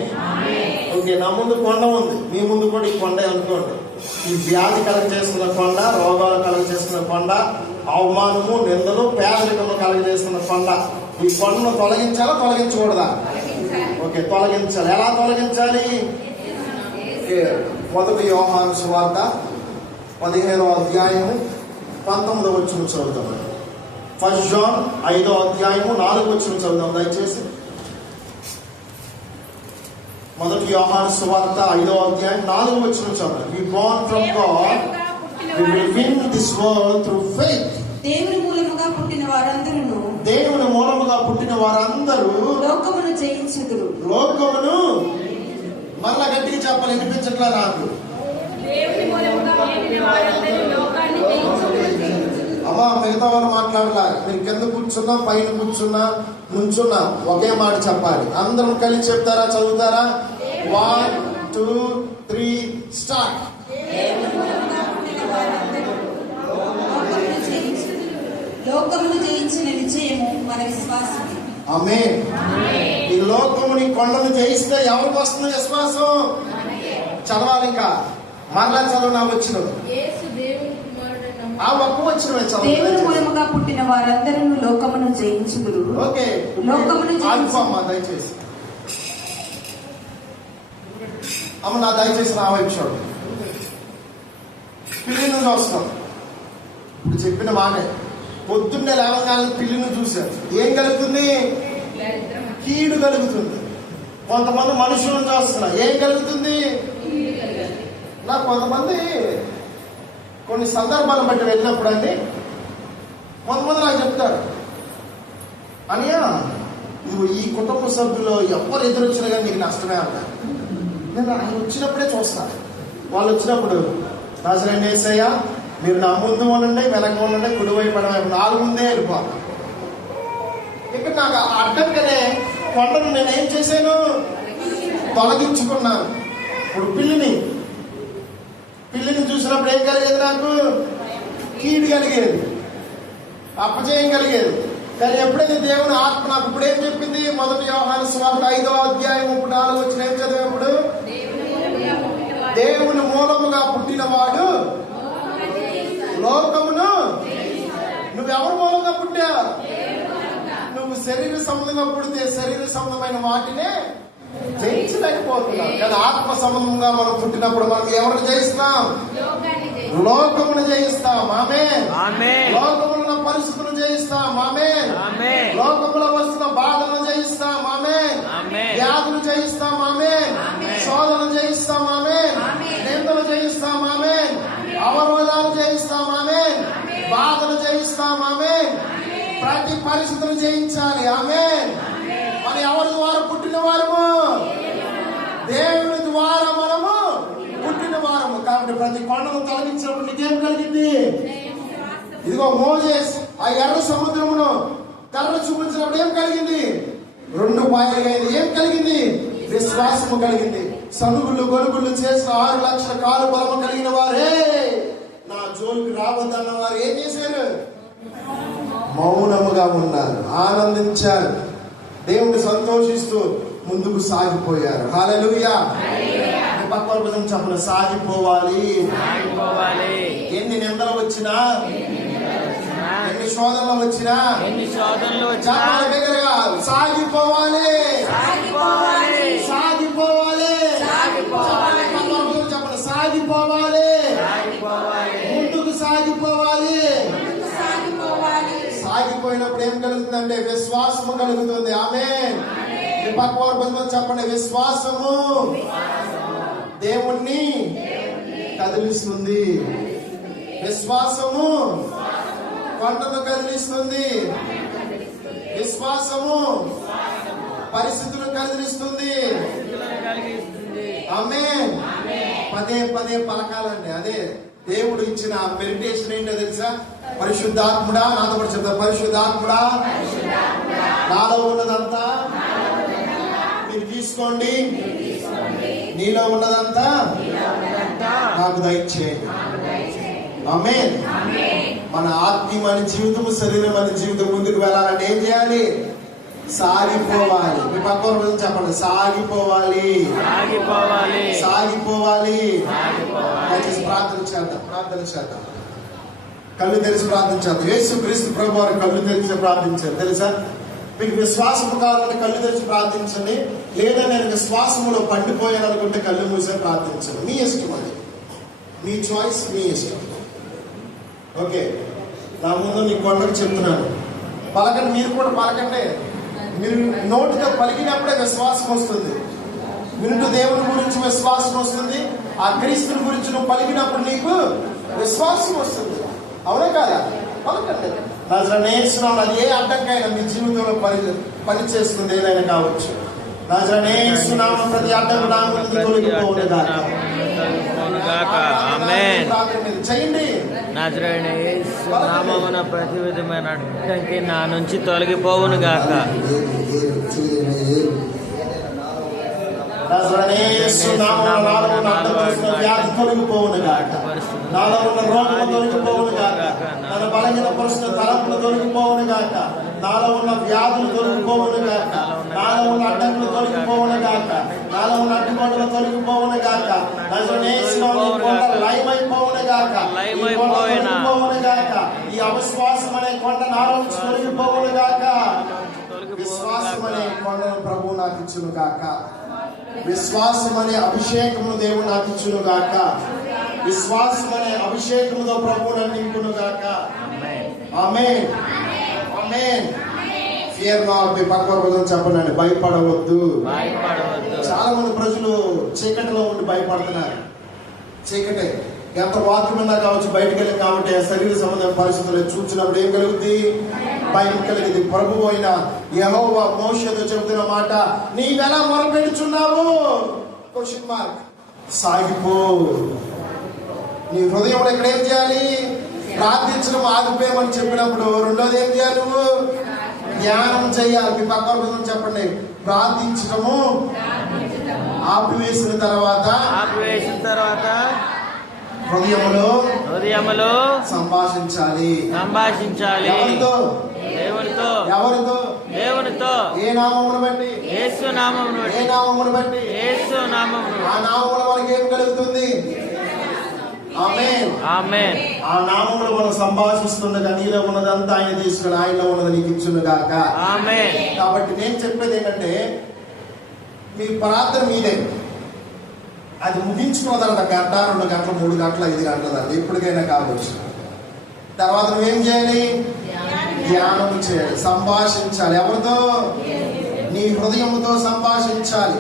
ఓకే, నా ముందు కొండ ఉంది, మీ ముందు కూడా ఈ కొండ అనుకోండి. ఈ వ్యాధి కలెక్ట్ చేసుకున్న కొండ, రోగాలు కలెక్ట్ చేసుకున్న కొండ, అవమానము, నిందలు, పేదరికము కలెక్ట్ చేసుకున్న కొండ. ఈ కొండను తొలగించాలా, తొలగించకూడదా? ఓకే, తొలగించాలి. ఎలా తొలగించాలి? 1 యోహాను సువార్త 15వ అధ్యాయము 19వ వచనం చదువుతాం. 1 జాన్ 5వ అధ్యాయము 4వ వచనం చదువుతాం దయచేసి. 1 యోహాను సువార్త 5వ అధ్యాయం 4వ వచనం చదవండి. We born from God, we will win this world through faith. దేవుని మూలముగా పుట్టిన వారందరూ, దేవుని మూలముగా పుట్టిన వారందరూ లోకమును జయించుదురు. లోకమును మళ్ళా గట్టిగా చెప్పాలి, వినిపించట్లా నాకు. అమ్మా మిగతా వాళ్ళు మాట్లాడలా. మీరు కింద కూర్చున్నా, పైన కూర్చున్నా, నుంచున్నా ఒకే మాట చెప్పాలి. అందరం కలిసి చెప్తారా? చదువుతారా? 1 2 3 స్టార్ట్. లోకమును జయించిన విజయము మన విశ్వాసం. ఆమేన్. ఈ లోకముని కొండను జయిస్తే ఎవరికి వస్తుంది విశ్వాసం? చదవాలి ఇంకా. మరలా చదువు. నా వచ్చిన ఆ ఒక్క వచ్చిన దేవుని మూలముగా పుట్టిన వారందరూ లోకమును జయించుదురు. ఓకే, లోకమును అమ్మా దయచేసి అమ్మ నా దయచేసి నా వైపు చూడండి. పిల్లిని చూస్తాం. ఇప్పుడు చెప్పిన మానే పొద్దున్నే లేవగానే పిల్లిని చూశారు. ఏం కలుగుతుంది? కీడు కలుగుతుంది. కొంతమంది మనుషులను చూస్తున్నారు. ఏం కలుగుతుంది? నాకు కొంతమంది కొన్ని సందర్భాలను బట్టి వెళ్ళినప్పుడు అండి కొంతమంది నాకు చెప్తారు, అనియా నువ్వు ఈ కుటుంబ సభ్యులు ఎవరు ఎదురొచ్చినా కానీ నీకు నష్టమే అన్నారు. నేను ఆయన వచ్చినప్పుడే చూస్తాను. వాళ్ళు వచ్చినప్పుడు నాజరేయుడు యేసయ్య మీరు నా ముందు ఉండండి, వెనక ఉండండి, కుడివైపు ఎడమవైపు 4 ముందే వెళ్ళిపోవాలి. ఇక్కడ నాకు అడ్డంగానే కొండను నేను ఏం చేశాను? తొలగించుకున్నాను. ఇప్పుడు పిల్లిని చూసినప్పుడు ఏం కలిగేది? నాకు కీడు కలిగేది, అపజయం కలిగేది. కానీ ఎప్పుడైతే దేవుని ఆత్మ నాకు ఇప్పుడు ఏం చెప్పింది? 1 యోహాను సువార్త 5వ అధ్యాయం 34 వచ్చిన ఏం చదివేప్పుడు? దేవుని మూలముగా పుట్టినవాడు లోకమును. నువ్వెవరి మూలంగా పుట్టావు? నువ్వు శరీర సంబంధంగా పుడితే శరీర సంబంధమైన వాటినే జయించలేకపోతున్నాం. కానీ ఆత్మ సంబంధంగా మనం పుట్టినప్పుడు మనం ఎవరిని జయిస్తాం? లోకమును జయిస్తాం. ఆమేన్. లోకములో ఉన్న పరిస్థితులను జయిస్తాం. ఆమేన్. లోకములో వస్తున్న బాధలను జయిస్తాం. ఆమేన్. వ్యాధులు జయిస్తాం. ఆమేన్. శోధనలు జయిస్తాం. ఆమేన్. నిందలు జయిస్తాం. ఆమేన్. అవరోధాలు జయిస్తాం. ఆమేన్. బాధలు జయిస్తాం. ఆమేన్. ప్రతి పరిస్థితులు జయించాలి. ఆమేన్. మనం ఎవరి ద్వారా పుట్టిన వారము? దేవుని ద్వారా మనము పుట్టిన వారము. కాబట్టి ప్రతి కొండను తొలగించినప్పుడు నీకేం కలిగింది? ఇదిగో మోజేస్ ఆ ఎర్ర సముద్రమును కర్ర చూపించినప్పుడు ఏం కలిగింది? 2 పాయలుగా ఏం కలిగింది? విశ్వాసము కలిగింది. సనుగుళ్ళు గొలుగుళ్ళు చేసిన 6 లక్షల కాలు బలము కలిగిన వారే నా జోలికి రావద్దన్న వారు ఏం చేశారు? మౌనముగా ఉన్నారు, ఆనందించారు, దేవుని సంతోషిస్తూ ముందుకు సాగిపోయారు. హల్లెలూయా. పక్కన చెప్పిన సాగిపోవాలి. ఎన్ని నిందలు వచ్చినా, ఎన్ని శోధనలు వచ్చినా దగ్గరగా సాగిపోవాలి. సాగిపోవాలి. చెప్పిన సాగిపోవాలి. ముందుకు సాగిపోవాలి. సాగిపోయినప్పుడు ఏం కలుగుతుందంటే విశ్వాసము కలుగుతుంది. ఆమేన్. మీ పక్కన చెప్పండి, విశ్వాసము దేవుణ్ణి కదిలిస్తుంది. విశ్వాసము కొండను కదిలిస్తుంది. విశ్వాసము పరిస్థితులు కదిలిస్తుంది. ఆమేన్. పదే పలకాలండి. అదే దేవుడు ఇచ్చిన మెడిటేషన్ ఏంటో తెలుసా? పరిశుద్ధాత్ముడా, నాతో కూడా చెప్తా, పరిశుద్ధాత్ముడా నాలో ఉన్నదంతా మీరు తీసుకోండి, నీలో ఉన్నదంతా నాకు దయచేయండి. ఆమేన్. మన ఆత్మీయమైన జీవితము, శరీరమైన జీవితం ముందుకు వెళ్ళాలంటే ఏం చేయాలి? సాగిపోవాలి. మీ పక్కన చెప్పండి, సాగిపోవాలి. సాగిపోవాలి. దయచేసి ప్రార్థన చేద్దాం. కళ్ళు తెరిచి ప్రార్థించారు. యేసు క్రీస్తు ప్రభు వారు కళ్ళు తెరిచి ప్రార్థించారు. తెలుసా? మీకు విశ్వాసము కావాలని కళ్ళు తెరిచి ప్రార్థించండి, లేదా నేను విశ్వాసములో పండిపోయాను అనుకుంటే కళ్ళు మూసే ప్రార్థించండి. మీ ఇష్టం, అది మీ చాయిస్, మీ ఇష్టం. ఓకే, నా ముందు నీ కొండకు చెప్తున్నాను, పలకండి. మీరు కూడా పలకండి. మీరు నోటితో పలికినప్పుడే విశ్వాసం వస్తుంది. వింటూ దేవుని గురించి విశ్వాసం వస్తుంది. ఆ క్రీస్తుని గురించి నువ్వు పలికినప్పుడు నీకు విశ్వాసం వస్తుంది. అవునా కాదా? పలకండి. నేర్చుకున్నాను. అది ఏ అడ్డంకైనా మీ జీవితంలో పని చేస్తుంది, ఏదైనా కావచ్చు. నజరేయుడైన యేసు నామమున ప్రతి అడ్డంకు నా నుండి తొలగిపోవును గాక. ఆమేన్. చేయండి. నజరేయుడైన యేసు నామమున ప్రతి విధమైన అడ్డంకి నా నుంచి తొలగిపోవును గాక. నజరేయుడైన యేసు నామమున నాలో ఉన్న అడ్డపరుస్తున్న వ్యాధి తొలగిపోవును గాక. నాలో ఉన్న రోగము తొలగిపోవును గాక. నన్ను బలహీనపరుస్తున్న తలంపులు తొలగిపోవును గాక. నాలో ఉన్న వ్యాధులు తొలగిపోవును గాక. నాలో ఉన్న అడ్డంకులు తొలగిపోవును గాక. నాలో ఉన్న అడ్డుగోడలు తొలగిపోవును గాక. నజరేయుడైన యేసు నామమున కొండ లయమైపోవును గాక. ఈ కొండ తొలగిపోవును గాక. ఈ అవిశ్వాసం అనే కొండ నాలో నుంచి తొలగిపోవును గాక. విశ్వాసం అనే కొండను ప్రభువు నాకు ఇచ్చును గాక. విశ్వాసం అనే అభిషేకమును దేవుడు నాకు ఇచ్చును గాక. విశ్వాసం అనే అభిషేకముతో ప్రభువు నన్ను నింపును గాక. ఆమేన్. ఆమేన్. Fear not. మీ పక్కన రోజు చెప్పండి, భయపడవద్దు. చాలా మంది ప్రజలు చీకటిలో ఉండి భయపడుతున్నారు. చీకటే ఎంత వాక్యమన్నా కావచ్చు, బయటకు వెళ్ళి కాబట్టి శరీర సంబంధం పరిస్థితులు చూసినప్పుడు ఏం కలుగుద్ది? భయం కలిగింది. ప్రభువు అయిన యెహోవా మోషేతో చెబుతున్న మాట, నీవెలా మొరపెడుచున్నావు? Question mark. సాగిపో. నీ హృదయంలో ఇక్కడ ఏం చేయాలి? ప్రార్థించడం ఆగిపోయామని చెప్పినప్పుడు రెండోది ఏం చేయాలి? నువ్వు ధ్యానం చేయాలి. మీ పక్కన హృదయం చెప్పండి, ప్రార్థించడము ఆపివేసిన తర్వాత హృదయములో సంభాషించాలి. ఎవరితో? ఏ నామమును బట్టి? యేసు నామమును బట్టి. ఏ నామమును బట్టి? యేసు నామమును. ఆ నామములో మనకి ఏం కలుగుతుంది? ఆమేన్. ఆమేన్. ఆ నామములో మనం సంభాషిస్తుండగా నీలో ఉన్నదంతా ఆయన తీసుకుని ఆయనలో ఉన్నది నీకు ఇచ్చును గాక. ఆమేన్. కాబట్టి నేను చెప్పేది ఏంటంటే, మీ ప్రార్థన మీదే. అది ముగించుకోదంట. గంట, 2 గంటలు, 3 గంటలు, 5 గంటలు అండి, ఎప్పటికైనా కావచ్చు. తర్వాత నువ్వేం చేయాలి? ధ్యానం చేయాలి, సంభాషించాలి. ఎవరితో? నీ హృదయముతో సంభాషించాలి.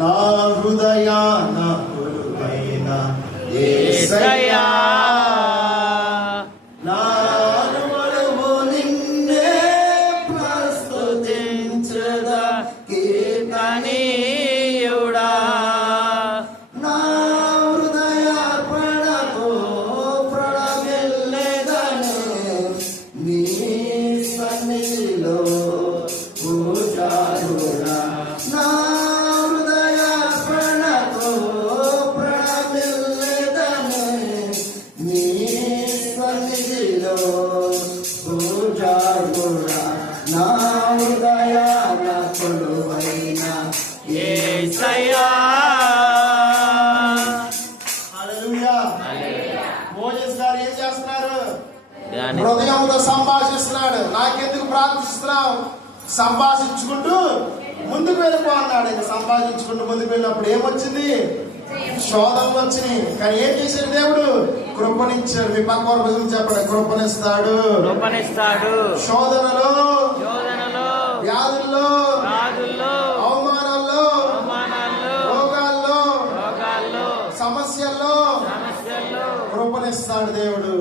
నా హృదయాన కొలువైన యేసయ్యా, నా హృదయము నిన్నే ప్రస్తుతించెదా, కీర్తనీయుడా. నా హృదయార్పణతో ప్రణమిల్లెదను నీ సన్నిధిలో పూజారుడా. నా హృదయార్పణతో ప్రణమిల్లెదను నీ సన్నిధిలో పూజారుడా. నా హృదయాన కొలువైన యేసయ్యా. హల్లెలూయా. మోసెస్ గారు ఏం చేస్తున్నారు? ధ్యానం. హృదయంతో సంభాషిస్తున్నాడు. నాకెందుకు ప్రార్థిస్తున్నావు? సంభాషించుకుంటూ ముందుకు వెళ్ళిపో అన్నాడు. ఇంకా సంభాషించుకుంటూ ముందుకు వెళ్ళినప్పుడు ఏమొచ్చింది? శోధనలు వచ్చినాయి. కానీ ఏం చేశాడు దేవుడు? కృపనిచ్చాడు. మీ పక్క భుజం చెప్పండి, కృపనిస్తాడు. శోధనలో, వ్యాధుల్లో, అవమానాల్లో, రోగాల్లో, సమస్యల్లో కృపనిస్తాడు దేవుడు.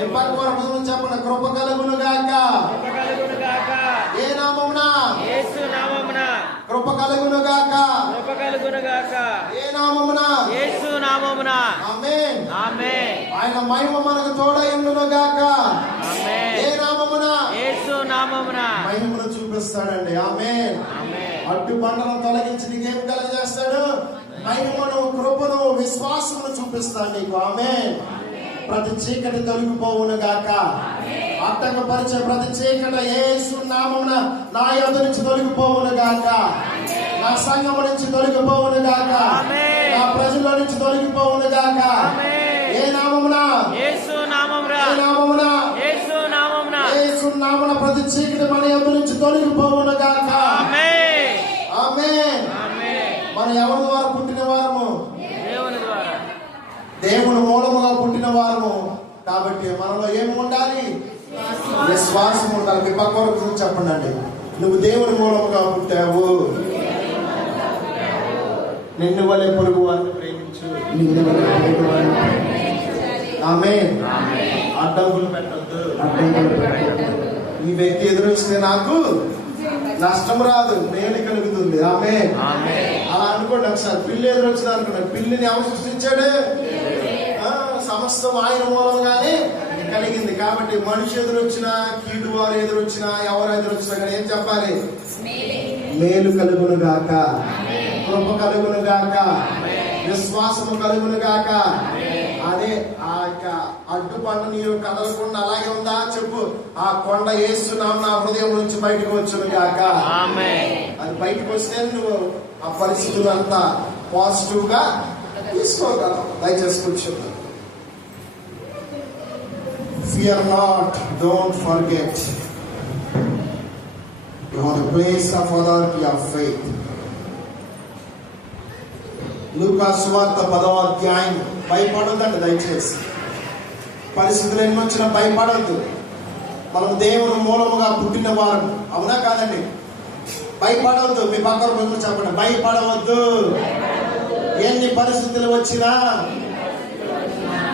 ఈ పక్క భుజం చెప్పండి, కృప కలుగును గాక. ఏ నామమున? యేసు నామమున. కృప కలుగును గాక. ఏ నామమున? యేసు నామమున. ఆమేన్. ఆమేన్. ఆయన మహిమ మనకు తోడైండును గాక. ఆమేన్. ఏ నామమున? యేసు నామమున. మహిమను చూపిస్తాడండి. ఆమేన్. ఆమేన్. అడ్డు బండలను తొలగించి నీకేం కలగజేస్తాడు? మహిమను, కృపను, విశ్వాసమును చూపిస్తాడు నీకు. ఆమేన్. ప్రతి చీకటి తొలగిపోవును గాక. ఆటంకపరిచే ప్రతి చీకటి యేసు నామమున నా యొద్ద నుంచి తొలగిపోవును గాక. నా సంఘము నుంచి తొలగిపోవును గాక. నా ప్రజల నుంచి తొలగిపోవును గాక. ఏ నామమున? యేసు నామమున. ఏ నామమున? యేసు నామమున. యేసు నామమున ప్రతి చీకటి మన యొద్ద నుంచి తొలగిపోవును గాక. ఆమేన్. ఆమేన్. ఆమేన్. మనం ఎవరి ద్వారా పుట్టిన వారము? దేవుని ద్వారా. దేవుని మూలముగా పుట్టిన వారము. కాబట్టి మనలో ఏమి ఉండాలి? విశ్వాసం ఉండాలి. మీ పక్క వరకు చెప్పండి అండి, నువ్వు దేవుని మూలముగా పుట్టావు. నిన్ను వలె పొరుగు వారిని ప్రేమించు. ఆమేన్. అడ్డంకులు పెట్టద్దు. ఈ వ్యక్తి ఎదురొస్తే నాకు నష్టం రాదు, మేలు కలుగుతుంది. ఆమె అలా అనుకోండి. ఒకసారి పిల్లి ఎదురొచ్చింది అనుకున్నాడు. పిల్లిని ఎవరు సృష్టించాడు? సమస్తం ఆయన మూలంగానే కలిగింది. కాబట్టి మనిషి ఎదురొచ్చినా, కీడు వారు ఎదురొచ్చినా, ఎవరు ఎదురొచ్చినా కానీ ఏం చెప్పాలి? మేలు కలుగును గాక, కృప కలుగును గాక, విశ్వాసము కలుగును గాక. అదే ఆ యొక్క అడ్డుపండు నీరు కదలకుండా అలాగే ఉందా చెప్పు. ఆ కొండ యేసునామమున నా హృదయం నుంచి బయటకు వచ్చును గాక. అది బయటకు వస్తే నువ్వు ఆ పరిస్థితులు అంతా పాజిటివ్ గా తీసుకోగలవు. దయచేసి కూర్చున్నా. Fear not, don't forget. You are the place of authority of faith. లూకా సువార్త 10వ అధ్యాయం. భయపడొద్దండి దయచేసి. పరిస్థితులు ఎన్ని వచ్చినా భయపడద్దు. మనం దేవుని మూలముగా పుట్టిన వారు, అవునా కాదండి? భయపడవద్దు. మీ పక్కన ముందు చెప్పండి, భయపడవద్దు. ఎన్ని పరిస్థితులు వచ్చినా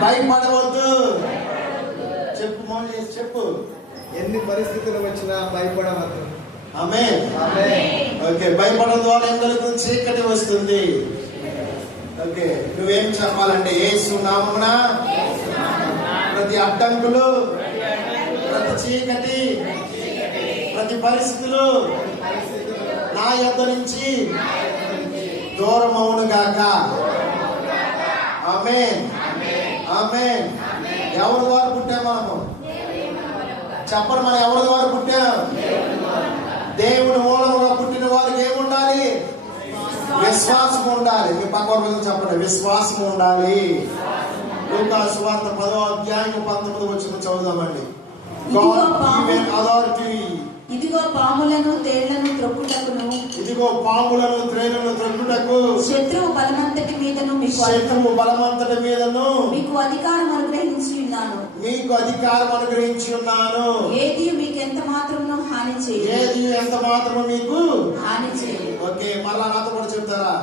భయపడవద్దు. చెప్పు మోజేస్, చెప్పు. ఎన్ని పరిస్థితులు వచ్చినా భయపడవద్దు. ఆమేన్. ఓకే, భయపడడం ద్వారా ఏం కలుగుతుంది? చీకటి వస్తుంది. ఓకే, నువ్వేం చెప్పాలంటే యేసు నామమున ప్రతి అడ్డంకులు, ప్రతి చీకటి, ప్రతి పరిస్థితులు నా యొద్ద నుంచి దూరం అవును గాక. ఆమేన్, ఆమేన్. ఎవరి ద్వారా పుట్టాం మనము? చెప్పండి, మనం ఎవరి ద్వారా పుట్టాం? దేవుని మూలముగా పుట్టిన వారికి ఏముండాలి? విశ్వాసం ఉండాలి. మీ పక్క చెప్పండి, విశ్వాసం ఉండాలి. లూకా సువార్త 10వ అధ్యాయం 19వ వచనం చదువుదామండి. ఇదిగో పాములను తేళ్లను త్రొక్కుటకును, ఇదిగో పాములను త్రేళ్లను త్రొక్కుటకు శత్రువు బలమంతటి మీదను మీకు అధికారం అనుగ్రహించి ఉన్నాను. మీకు అధికారం అనుగ్రహించి ఉన్నాను. ఏది మీకు ఎంత మాత్రము హాని చేయదు. ఏది ఎంత మాత్రము మీకు హాని చేయదు. ఓకే, మళ్ళా నాతో కూడా చెప్తారా?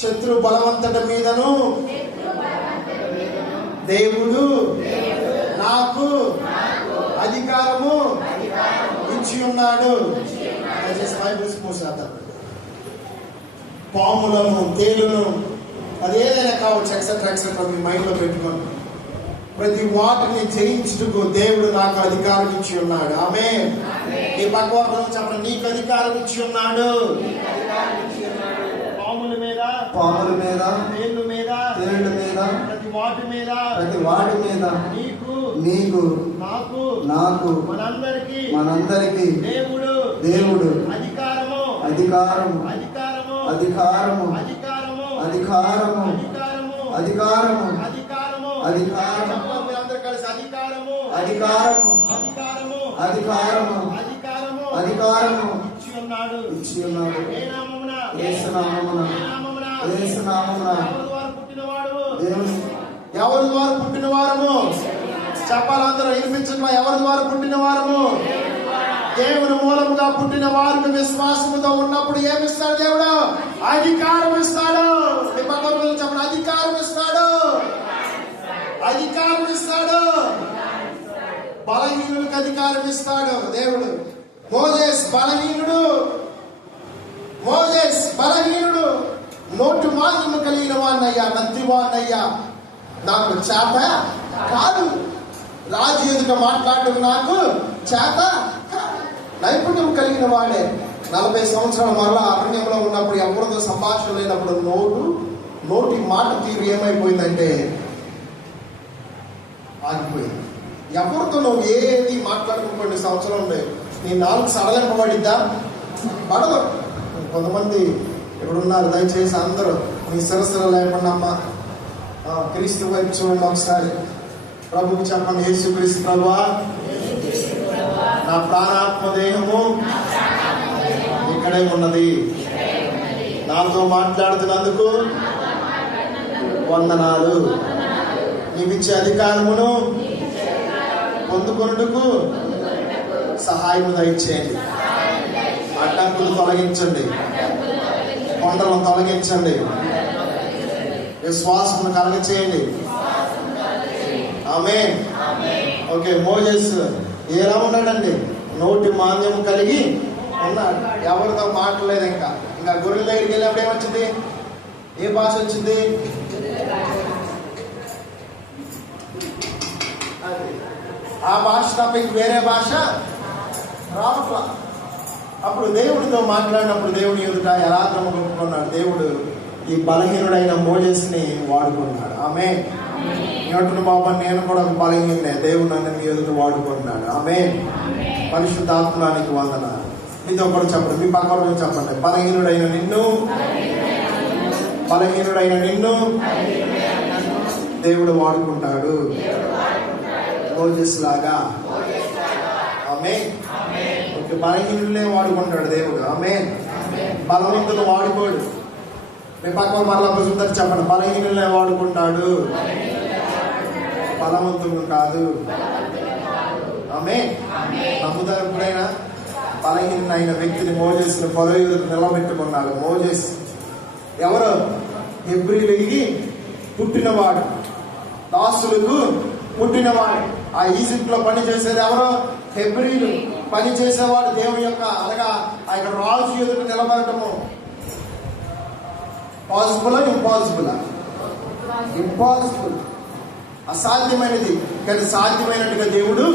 శత్రు బలవంతటి మీదను దేవుడు నాకు అధికారము ఇచ్చి ఉన్నాడు. పాములను, తేలును, అదేదైనా కావచ్చు, ఎక్సెట్రా ఎక్సెట్రా మీ మైండ్ లో పెట్టుకోండి. ప్రతి వాటిని జయించుటకు దేవుడు నాకు అధికారం ఇచ్చి ఉన్నాడు. ఆమేన్. ఈ భగవంతుడు చెప్పండి, నీకు అధికారం ఇచ్చి ఉన్నాడు. పాముల మీద, తేళ్ల మీద, ప్రతి వాటి మీద నీకు నాకు మనందరికి దేవుడు అధికారము ఇచ్చి ఉన్నాడు. ఎవరి ద్వారా పుట్టిన వారము? చెప్పాలందరూ వినిపించడం. ఎవరి ద్వారా పుట్టిన వారము? దేవుని మూలముగా పుట్టిన వారికి విశ్వాసముతో ఉన్నప్పుడు ఏమిస్తాడు దేవుడు? అధికారం ఇస్తాడు. మీ పక్కన చెప్పండి, అధికారం ఇస్తాడు. అధికారం ఇస్తాడు. బలహీనులకు అధికారం ఇస్తాడు దేవుడు. మోజేస్ బలహీనుడు, నోటి మాటలు కలిగిన వాడినయ్యా, నత్తివాడినయ్యా, నాకు చేత కాదు, రాజు ఎదుట మాట్లాడటం నాకు చేత నైపుణ్యం కలిగిన వాడే. 40 సంవత్సరాలు మరలా అరణ్యంలో ఉన్నప్పుడు ఎవరితో సంభాషణ లేనప్పుడు నోటి మాట తీరు ఏమైపోయిందంటే ఆగిపోయింది. ఎవరితో నువ్వు ఏది మాట్లాడుకోండి సంవత్సరం నీ నాలుగు సడలింపబడిద్దా? పడదు. కొంతమంది ఇక్కడున్నారు, దయచేసి అందరూ మీ శిరస్సులు లేకుండా అమ్మ క్రీస్తు వైపు చూడండి ఒకసారి. ప్రభుకి చెప్పండి, యేసు క్రీస్తు ప్రభువా, నా ప్రాణాత్మ దేహము ఇక్కడే ఉన్నది. నాతో మాట్లాడుతున్నందుకు వందనాలు. నీవిచ్చే అధికారమును పొందుకొనుటకు సహాయము దయచేయండి. అడ్డంకులు తొలగించండి, కొండలను తొలగించండి, విశ్వాసమును కలగచేయండి. ఆమేన్. ఓకే, మోజేస్ ఎలా ఉన్నాడండి? నోటి మాంద్యము కలిగి ఉన్నాడు. ఎవరితో మాట్లాడలేదు. ఇంకా గొర్రెల దగ్గరికి వెళ్ళినప్పుడు ఏమొచ్చింది? ఏ భాష వచ్చింది? ఆ భాష తప్ప ఇంక వేరే భాష రావట్లా. అప్పుడు దేవుడితో మాట్లాడినప్పుడు దేవుని ఎదుట యథార్థము ఒప్పుకున్నాడు. దేవుడు ఈ బలహీనుడైన మోజెస్ని వాడుకున్నాడు. ఆమె ఏమంటున్న బాబా, నేను కూడా ఒక బలహీనే, దేవుడు నన్ను మీ ఎదుట వాడుకున్నాడు. ఆమె పరిశుద్ధాత్మనానికి వందన. మీతో కూడా చెప్పండి, మీ పక్కన చెప్పండి. బలహీనుడైన నిన్ను దేవుడు వాడుకుంటాడు, మోజెస్ లాగా. ఆమె బలహీనులనే వాడుకుంటాడు దేవుడు. ఆమె బలవంతులు వాడుకోడు. మీ పక్కన మరలా చూస్తారు చెప్పండి, బలహీనులనే వాడుకుంటాడు, బలవంతుడు కాదు. ఆమె నమ్ముతారు. ఎప్పుడైనా బలహీనైన వ్యక్తిని మోజెస్ని పొలయుడు నిలబెట్టుకున్నాడు. మోజెస్ ఎవరు? హెబ్రీయులకి పుట్టినవాడు, దాసులకు పుట్టినవాడు. ఆ ఈజిప్ట్ లో పని చేసేది ఎవరు? హెబ్రీయులు. పని చేసేవాడు దేవుని యొక్క, అనగా ఆ యొక్క రాజు ఎదుట నిలబడటము పాసిబుల్. ఇంపాసిబుల్, అసాధ్యమైనది. కానీ సాధ్యమైనట్టుగా దేవుడు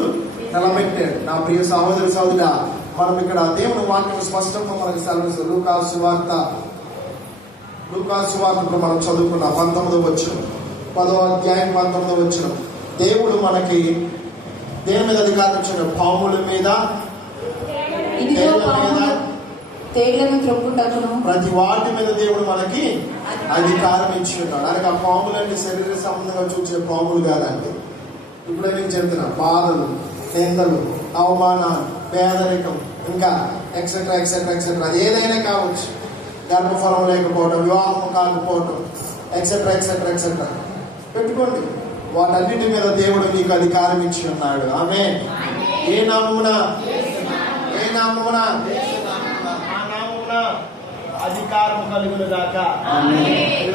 నిలబెట్టాడు. నా ప్రియ సహోదరి సహోదరుడా, మనం ఇక్కడ దేవుని వాక్యం స్పష్టంగా మనకు సెలవిస్తుంది. లూకాసు సువార్తలో మనం చదువుకున్న 19వ వచనం, 10వ అధ్యాయం 19వ వచనం. దేవుడు మనకి దేని మీద అధికారం ఇచ్చాడు? పాముల మీద, తేళ్లను త్రొక్కుటకును, ప్రతి వాటి మీద దేవుడు మనకి అధికారం ఇచ్చి ఉన్నాడు. అనగా పాములంటే శరీర సంబంధంగా చూసే పాములు కాదండి. ఇప్పుడే నేను చెప్తున్నా, బాధలు, నిందలు, అవమానాలు, పేదరికం, ఇంకా ఎక్సెట్రా ఎక్సెట్రా ఎక్సెట్రా, అది ఏదైనా కావచ్చు. గర్భఫలం లేకపోవడం, వివాహం కాకపోవడం, ఎక్సెట్రా ఎక్సెట్రా ఎక్సెట్రా పెట్టుకోండి. వాటన్నిటి మీద దేవుడు నీకు అధికారం ఇచ్చి ఉన్నాడు. ఆమె ఏ నామమున అధికారం కలుగును గాక.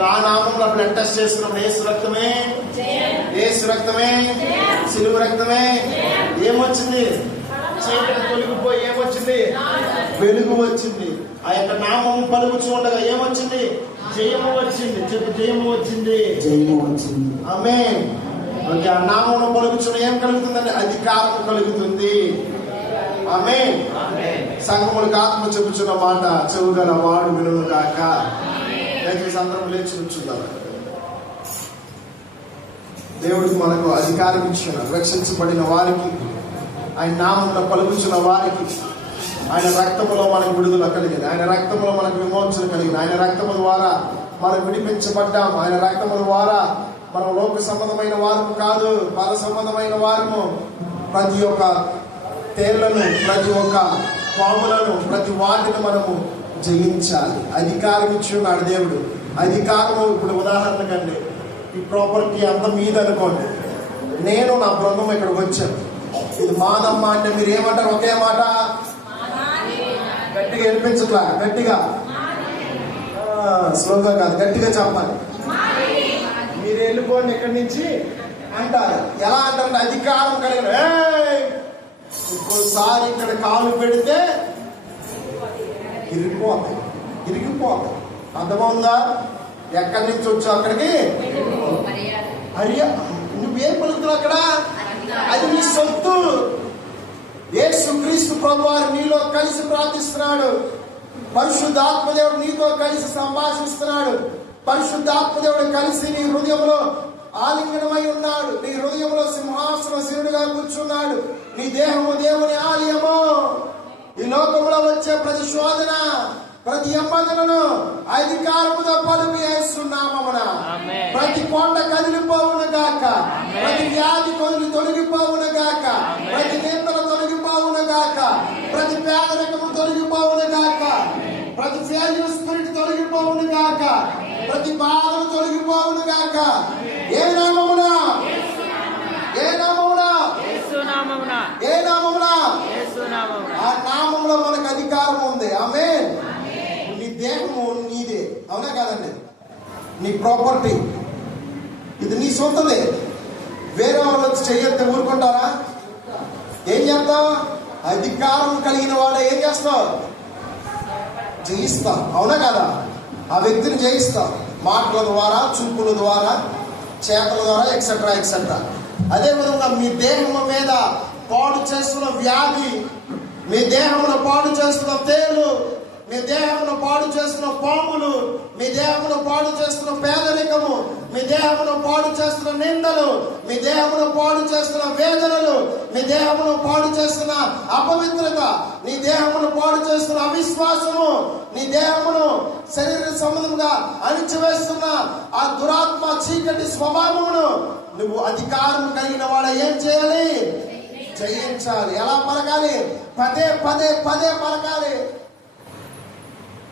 ఆ నామంలో బ్లడ్ టెస్ట్ చేస్తున్నప్పుడు ఏసు రక్తమే, సిలువ రక్తమే. ఏమొచ్చింది? చీకటి తొలగిపోయి ఏమొచ్చింది? వెలుగు వచ్చింది. ఆ యొక్క నామం పలుకుచూ ఉండగా ఏమొచ్చింది? జయము వచ్చింది. చెప్పు, జయము వచ్చింది. ఆమేన్. ఆ నామం పలుకుచూ ఏం కలుగుతుందండి? అధికారం కలుగుతుంది. ఆమేన్. సంఘములకు ఆత్మ చెప్పుచున్న మాట చెవుగల వాడు వినును గాక. దయచేసి అందరం లేచి కూర్చుందాం. దేవుడికి మనకు అధికారం ఇచ్చిన రక్షించబడిన వారికి, ఆయన నామంలో పలుకుచున్న వారికి, ఆయన రక్తములో మనకు విడుదల కలిగింది, ఆయన రక్తములో మనకు విమోచన కలిగింది, ఆయన రక్తము ద్వారా మనం విడిపించబడ్డాం. ఆయన రక్తముల ద్వారా మనం లోక సంబంధమైన వారము కాదు, పర సంబంధమైన వారము. ప్రతి ఒక్క తేళ్లను, ప్రతి ఒక్క పాములను, ప్రతి వాటిని మనము జయించాలి. అధికారం ఇచ్చి ఉన్నాడు దేవుడు. అధికారము ఇప్పుడు ఉదాహరణకండి, ఈ ప్రాపర్టీ అంతా మీద అనుకోండి. నేను నా బృందం ఇక్కడికి వచ్చాను. ఇది మాదమ్మ అంటే మీరు ఏమంటారు? ఒకే మాట, గట్టిగా వినిపించట్లా. గట్టిగా, స్లోగా కాదు, గట్టిగా చెప్పాలి. మీరు వెళ్ళిపోండి ఇక్కడి నుంచి అంటారు. ఎలా అంటారు? అధికారం కలిగిన. ఇంకోసారి ఇక్కడ కాలు పెడితే ఇరిగిపోతాయి. అర్థమవుందా? ఎక్కడి నుంచి వచ్చావు అక్కడికి? నువ్వేం పలుకుతావు అక్కడ? అది నీ సొత్తు. యేసుక్రీస్తు ప్రభువారు నీలో కలిసి ప్రార్థిస్తున్నాడు. పరిశుద్ధాత్మదేవుడు నీతో కలిసి సంభాషిస్తున్నాడు. పరిశుద్ధాత్మదేవుడు కలిసి నీ హృదయంలో ఆలింగనమై ఉన్నాడు. నీ హృదయంలో సింహాసనశీనుడుగా కూర్చున్నాడు. నీ దేహము దేవుని ఆలయము. ఈ లోకంలో వచ్చే ప్రతి శోధన, ప్రతి ఇబ్బందులను అధికారముతో పలుకు యేసునామమున. ప్రతి కొండ కదిలిపోవును గాక, ప్రతి వ్యాధి తొలగిపోవును గాక, ప్రతి నిందలు తొలగిపోవును గాక, ప్రతి పేదరికము తొలగిపోవును గాక, ప్రతి ఫెయిల్యూర్ స్పిరిట్ తొలగిపోవును గాక, ప్రతి బాధలు తొలగిపోవును గాక. ఏ నామమున? ఏ నామమున? ఏ నామమున? ఆ నామంలో మనకు అధికారం ఉంది. ఆమేన్. నీ దేహము నీదే, అవునా కాదండి? నీ ప్రాపర్టీ, ఇది నీ సొంతదే. వేరే వాళ్ళు వచ్చి చెయ్యొద్దు, ఊరుకుంటారా? ఏం చేస్తావు? అధికారం కలిగిన వాడు ఏం చేస్తావు? జయిస్తాం. అవునా కదా? ఆ వ్యక్తిని జయిస్తాం మాటల ద్వారా, చూపుల ద్వారా, చేతల ద్వారా, ఎక్సెట్రా ఎక్సెట్రా. అదేవిధంగా మీ దేహం మీద పాడు చేస్తున్న వ్యాధి, మీ దేహంలో పాడు చేస్తున్న తేలు, మీ దేహంలో పాడు చేస్తున్న పాములు, మీ దేహంలో పాడు చేస్తున్న పేదరికము, మీ దేహంలో పాడు చేస్తున్న నిందలు, మీ దేహంలో పాడు చేస్తున్న వేదనలు, మీ దేహంలో పాడు చేస్తున్న అపవిత్రత, నీ దేహంలో పాడు చేస్తున్న అవిశ్వాసము, నీ దేహమును శరీర సంబంధంగా అణిచివేస్తున్న ఆ దురాత్మ చీకటి స్వభావమును నువ్వు అధికారం కలిగిన వాడ ఏం చేయాలి? జయించాలి. ఎలా పలకాలి? పదే పదే పదే పలకాలి.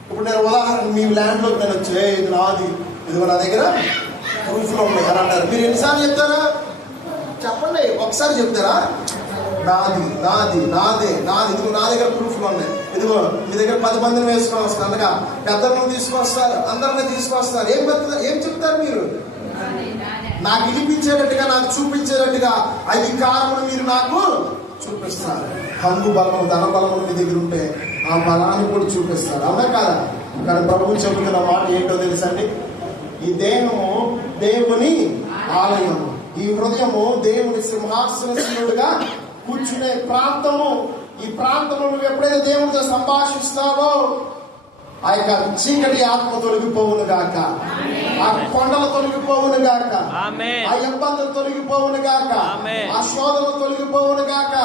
ఇప్పుడు నేను ఉదాహరణ, మీ ల్యాండ్లోకి నేను వచ్చే, ఇది నాది, ఇదిగో నా దగ్గర ప్రూఫ్లో ఉన్నాయి అని అంటారు. మీరు ఎన్నిసార్లు చెప్తారా? చెప్పండి, ఒకసారి చెప్తారా? నాది నాది నాదే నాది, ఇదిగో నా దగ్గర ప్రూఫ్లు ఉన్నాయి, ఇదిగో మీ దగ్గర 10 మందిని వేసుకొని వస్తారు, అనగా పెద్దలను తీసుకొస్తారు, అందరిని తీసుకొస్తారు. ఏం చెప్తారు మీరు? నాకు వినిపించేటట్టుగా, నాకు చూపించేటట్టుగా అధికారమును మీరు నాకు చూపిస్తారు. హంగు బలము, ధన బలము మీ దగ్గర ఉంటే ఆ బలాన్ని కూడా చూపిస్తారు. అవునా కాదా? కానీ ప్రభువు చెబుతున్న మాట ఏంటో తెలుసండి? ఈ దేహము దేవుని ఆలయము, ఈ హృదయము దేవుని సింహాసనశీలుడుగా కూర్చునే ప్రాంతము. ఈ ప్రాంతంలో నువ్వు ఎప్పుడైతే దేవునితో సంభాషిస్తావో ఆ యొక్క చీకటి ఆత్మ తొలగిపోవును గాక, ఆ కొండలు తొలగిపోవును గాక, ఆ ఇబ్బందులు తొలగిపోవును గాక, ఆ శోధనలు తొలగిపోవును గాక.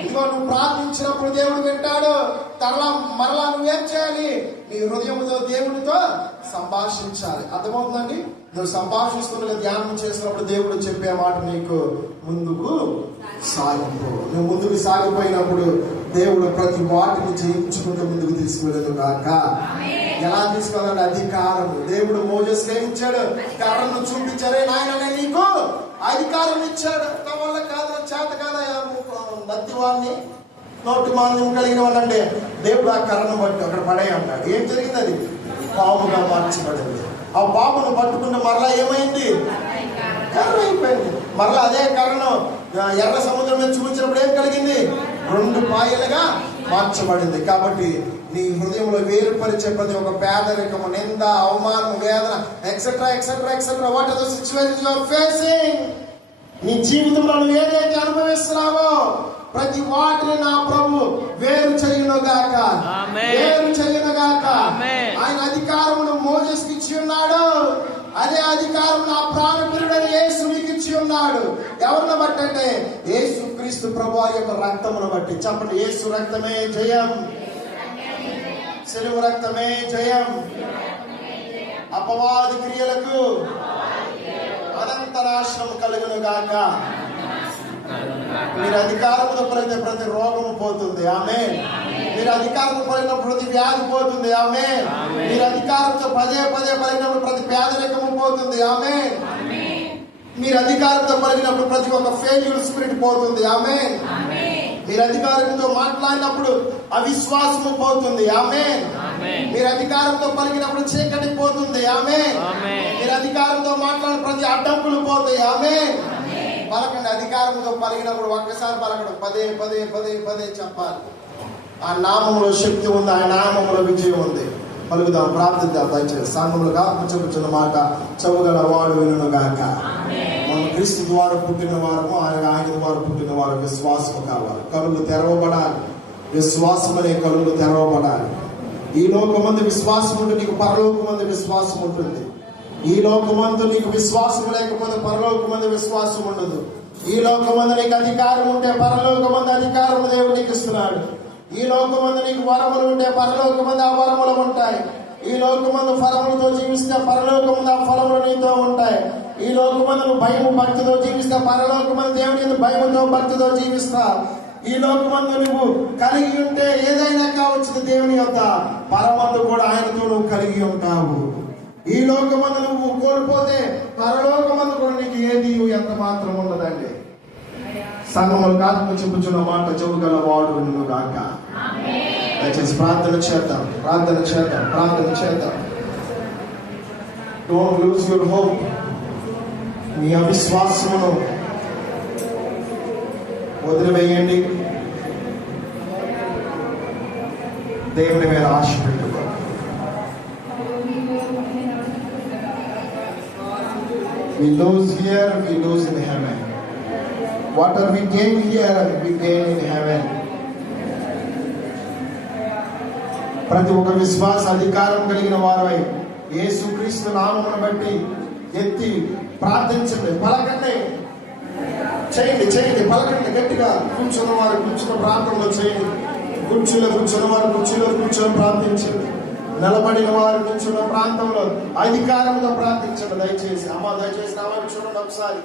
ఇదిగో నువ్వు ప్రార్థించినప్పుడు దేవుడు వింటాడు. మరలా నువ్వేం చేయాలి? నీ హృదయంతో దేవుడితో సంభాషించాలి. అర్థమవుతుందండి? నువ్వు సంభాషిస్తున్న ధ్యానం చేసినప్పుడు దేవుడు చెప్పే మాట నీకు ముందుకు సాగిపో. నువ్వు ముందుకు సాగిపోయినప్పుడు దేవుడు ప్రతి వాటిని జయించుకుంటూ ముందుకు తీసుకువెళ్ళదు కాక. ఎలా తీసుకెళ్ళాలి? అధికారం. దేవుడు మోజెస్కి ఏమి ఇచ్చాడు? కర్రను చూపించారే నాయన నీకు అధికారం ఇచ్చాడు. నా వల్ల కాదు, చేత కాదా, నత్తివాడిని నోటి మాంద్యం కలిగిన వాళ్ళంటే దేవుడు ఆ కర్రను బట్టి అక్కడ పడే అన్నాడు. ఏం జరిగింది? అది పాముగా మార్చబడింది. ఆ పామును పట్టుకుంటే మరలా ఏమైంది? కర్ర అయిపోయింది. మరలా అదే కర్రను ఎర్ర సముద్రం మీద చూపించినప్పుడు ఏం కలిగింది? 2 పాయలుగా మార్చబడింది. కాబట్టి నీ హృదయంలో వేరుపరిచే ప్రతి ఒక పేదరికము, నింద, అవమానం, వేదన, etcetera etcetera etcetera, what are the situations you are facing, నీ జీవితంలో నువ్వు ఏదైతే అనుభవిస్తున్నావో ప్రతి వాటిని నా ప్రభు వేరు చేయునుగాక, వేరు చేయునుగాక. ఆయన అధికారమును మోజెస్కి ఇచ్చి ఉన్నాడు. అదే అధికారం నా ప్రాణప్రియుడైన యేసు మీకు ఇచ్చి ఉన్నాడు. ఎవరిని బట్టి అంటే యేసు క్రీస్తు ప్రభు యొక్క రక్తమును బట్టి. చెప్పండి, యేసు రక్తమే జయం, సిలువ రక్తమే జయం. అపవాది క్రియలకు అనంత నాశనం కలుగును గాక. మీరు అధికారంతో పలికితే ప్రతి రోగము పోతుంది. ఆమేన్. మీరు అధికారంతో పలికినప్పుడు ప్రతి వ్యాధి పోతుంది. ఆమేన్. మీరు అధికారంతో పదే పదే పలికినప్పుడు ప్రతి పేదరికము పోతుంది. ఆమేన్. మీరు అధికారంతో పలికినప్పుడు ప్రతి ఒక్క ఫెయిల్యూర్ స్పిరిట్ పోతుంది. ఆమేన్. మీరు అధికారంతో మాట్లాడినప్పుడు అవిశ్వాసము పోతుంది. ఆమేన్. మీరు అధికారంతో పలికినప్పుడు చీకటి పోతుంది. ఆమేన్. మీరు అధికారంతో మాట్లాడిన ప్రతి అడ్డంకులు పోతాయి. ఆమేన్. పలకండి. అధికారంతో పలికినప్పుడు ఒక్కసారి పలకడం, పదే పదే పదే పదే చెప్పాలి. ఆ నామములో శక్తి ఉంది, ఆ నామములో విజయం ఉంది. పలుకుదాం, ప్రార్థిద్దాం. దయచేసి సంఘంలో ఆత్మ చెప్పుచున్న మాట చదువుగల వాడు వినును గాక. మనం క్రీస్తు ద్వారా పుట్టిన వారము, ఆయన ద్వారా పుట్టిన వారు విశ్వాసము కావాలి. కనులు తెరవబడాలి. విశ్వాసం అనే కనులు తెరవబడాలి. ఈ లోకమందు విశ్వాసం ఉంటే నీకు పరలోకమందు విశ్వాసం ఉంటుంది. ఈ లోకమందు నీకు విశ్వాసం లేకపోతే పరలోకమందు విశ్వాసం ఉండదు. ఈ లోకమందు నీకు అధికారం ఉంటే పరలోకమందు అధికారం దేవుడు నీకు ఇస్తున్నాడు. ఈ లోకమందు నీకు వరములు ఉంటే పరలోకమందు ఆ వరములు ఉంటాయి. ఈ లోకమందు ఫలములతో జీవిస్తే పరలోకమందు ఆ ఫలములు నీతో ఉంటాయి. ఈ లోకమందు భయము భక్తితో జీవిస్తే పరలోకమందు దేవుని భయముతో భక్తితో జీవిస్తావు. ఈ లోకమందు నువ్వు కలిగి ఉంటే ఏదైనా కావచ్చు దేవుని యొక్క పరమందు కూడా ఆయనతో నువ్వు కలిగి ఉంటావు. ఈ లోకమందు నువ్వు కోల్పోతే పరలోకమందు కూడా నీకు ఏది ఎంత మాత్రం ఉండదండి. సంఘములకు ఆత్మ చెప్పుచున్న మాట చెవుగల వాడు వినును గాక. దయచేసి ప్రార్థన చేద్దాం, ప్రార్థన చేద్దాం, ప్రార్థన చేద్దాం. Don't lose your hope. మీ అవిశ్వాసమును వదిలివేయండి. దేవుని మీద ఆశ పెట్టుకోండి. We lose here, we lose in heaven. Whatever we gain here, we gain in heaven. ప్రతి ఒక్క విశ్వాస అధికారం కలిగిన వారై యేసుక్రీస్తు నామమును బట్టి ఎత్తి ప్రార్థించండి, పలకండి, చేయండి, పలకండి గట్టిగా. కూర్చున్న వారు కూర్చున్న ప్రాంతంలో చేయండి, కూర్చున్న వారు కుర్చీలో కూర్చొని ప్రార్థించండి, నిలబడిన వారు కూర్చున్న ప్రాంతంలో అధికారంతో ప్రార్థించండి. దయచేసి నా వైపు చూడండి ఒకసారి.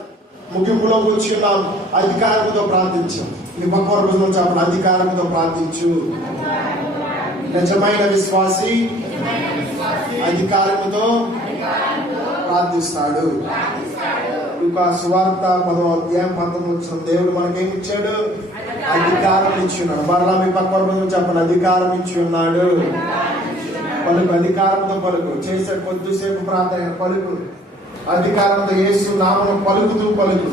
ముగింపులో కూర్చున్నాం, అధికారంతో ప్రార్థించాం. ఈ పక్క రోజు నుంచి అప్పుడు అధికారంతో ప్రార్థించు. నిజమైన విశ్వాసి అధికారముతో ప్రార్థిస్తాడు. సువార్త 10వ అధ్యాయం 19 దేవుడు మనకేం ఇచ్చాడు? అధికారం ఇచ్చి ఉన్నాడు. మరలా మీ పక్క నుంచి చెప్పండి, అధికారం ఇచ్చి ఉన్నాడు. పలుకు, అధికారంతో పలుకు. చేసే కొద్దిసేపు ప్రార్థన పలుకు, అధికారంతో యేసు నామమును పలుకుతూ పలుకు.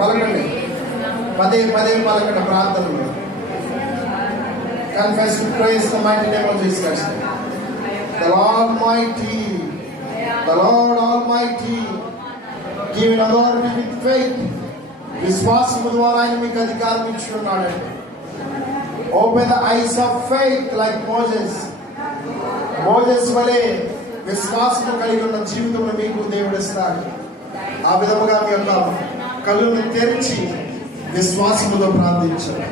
పలకండి పదే పలకండి ప్రార్థనలో. Confess to praise the mighty name of Jesus Christ. The Lord Almighty, giving authority with faith. విశ్వాసము ద్వారా ఆయన మీకు అధికారం ఇచ్చి ఉన్నాడండి. Open the eyes of faith like Moses వలె విశ్వాసము కలిగి ఉన్న జీవితంలో మీకు దేవుడు ఇస్తాడు. ఆ విధముగా మీ యొక్క కళ్ళను తెరిచి విశ్వాసముతో ప్రార్థించండి.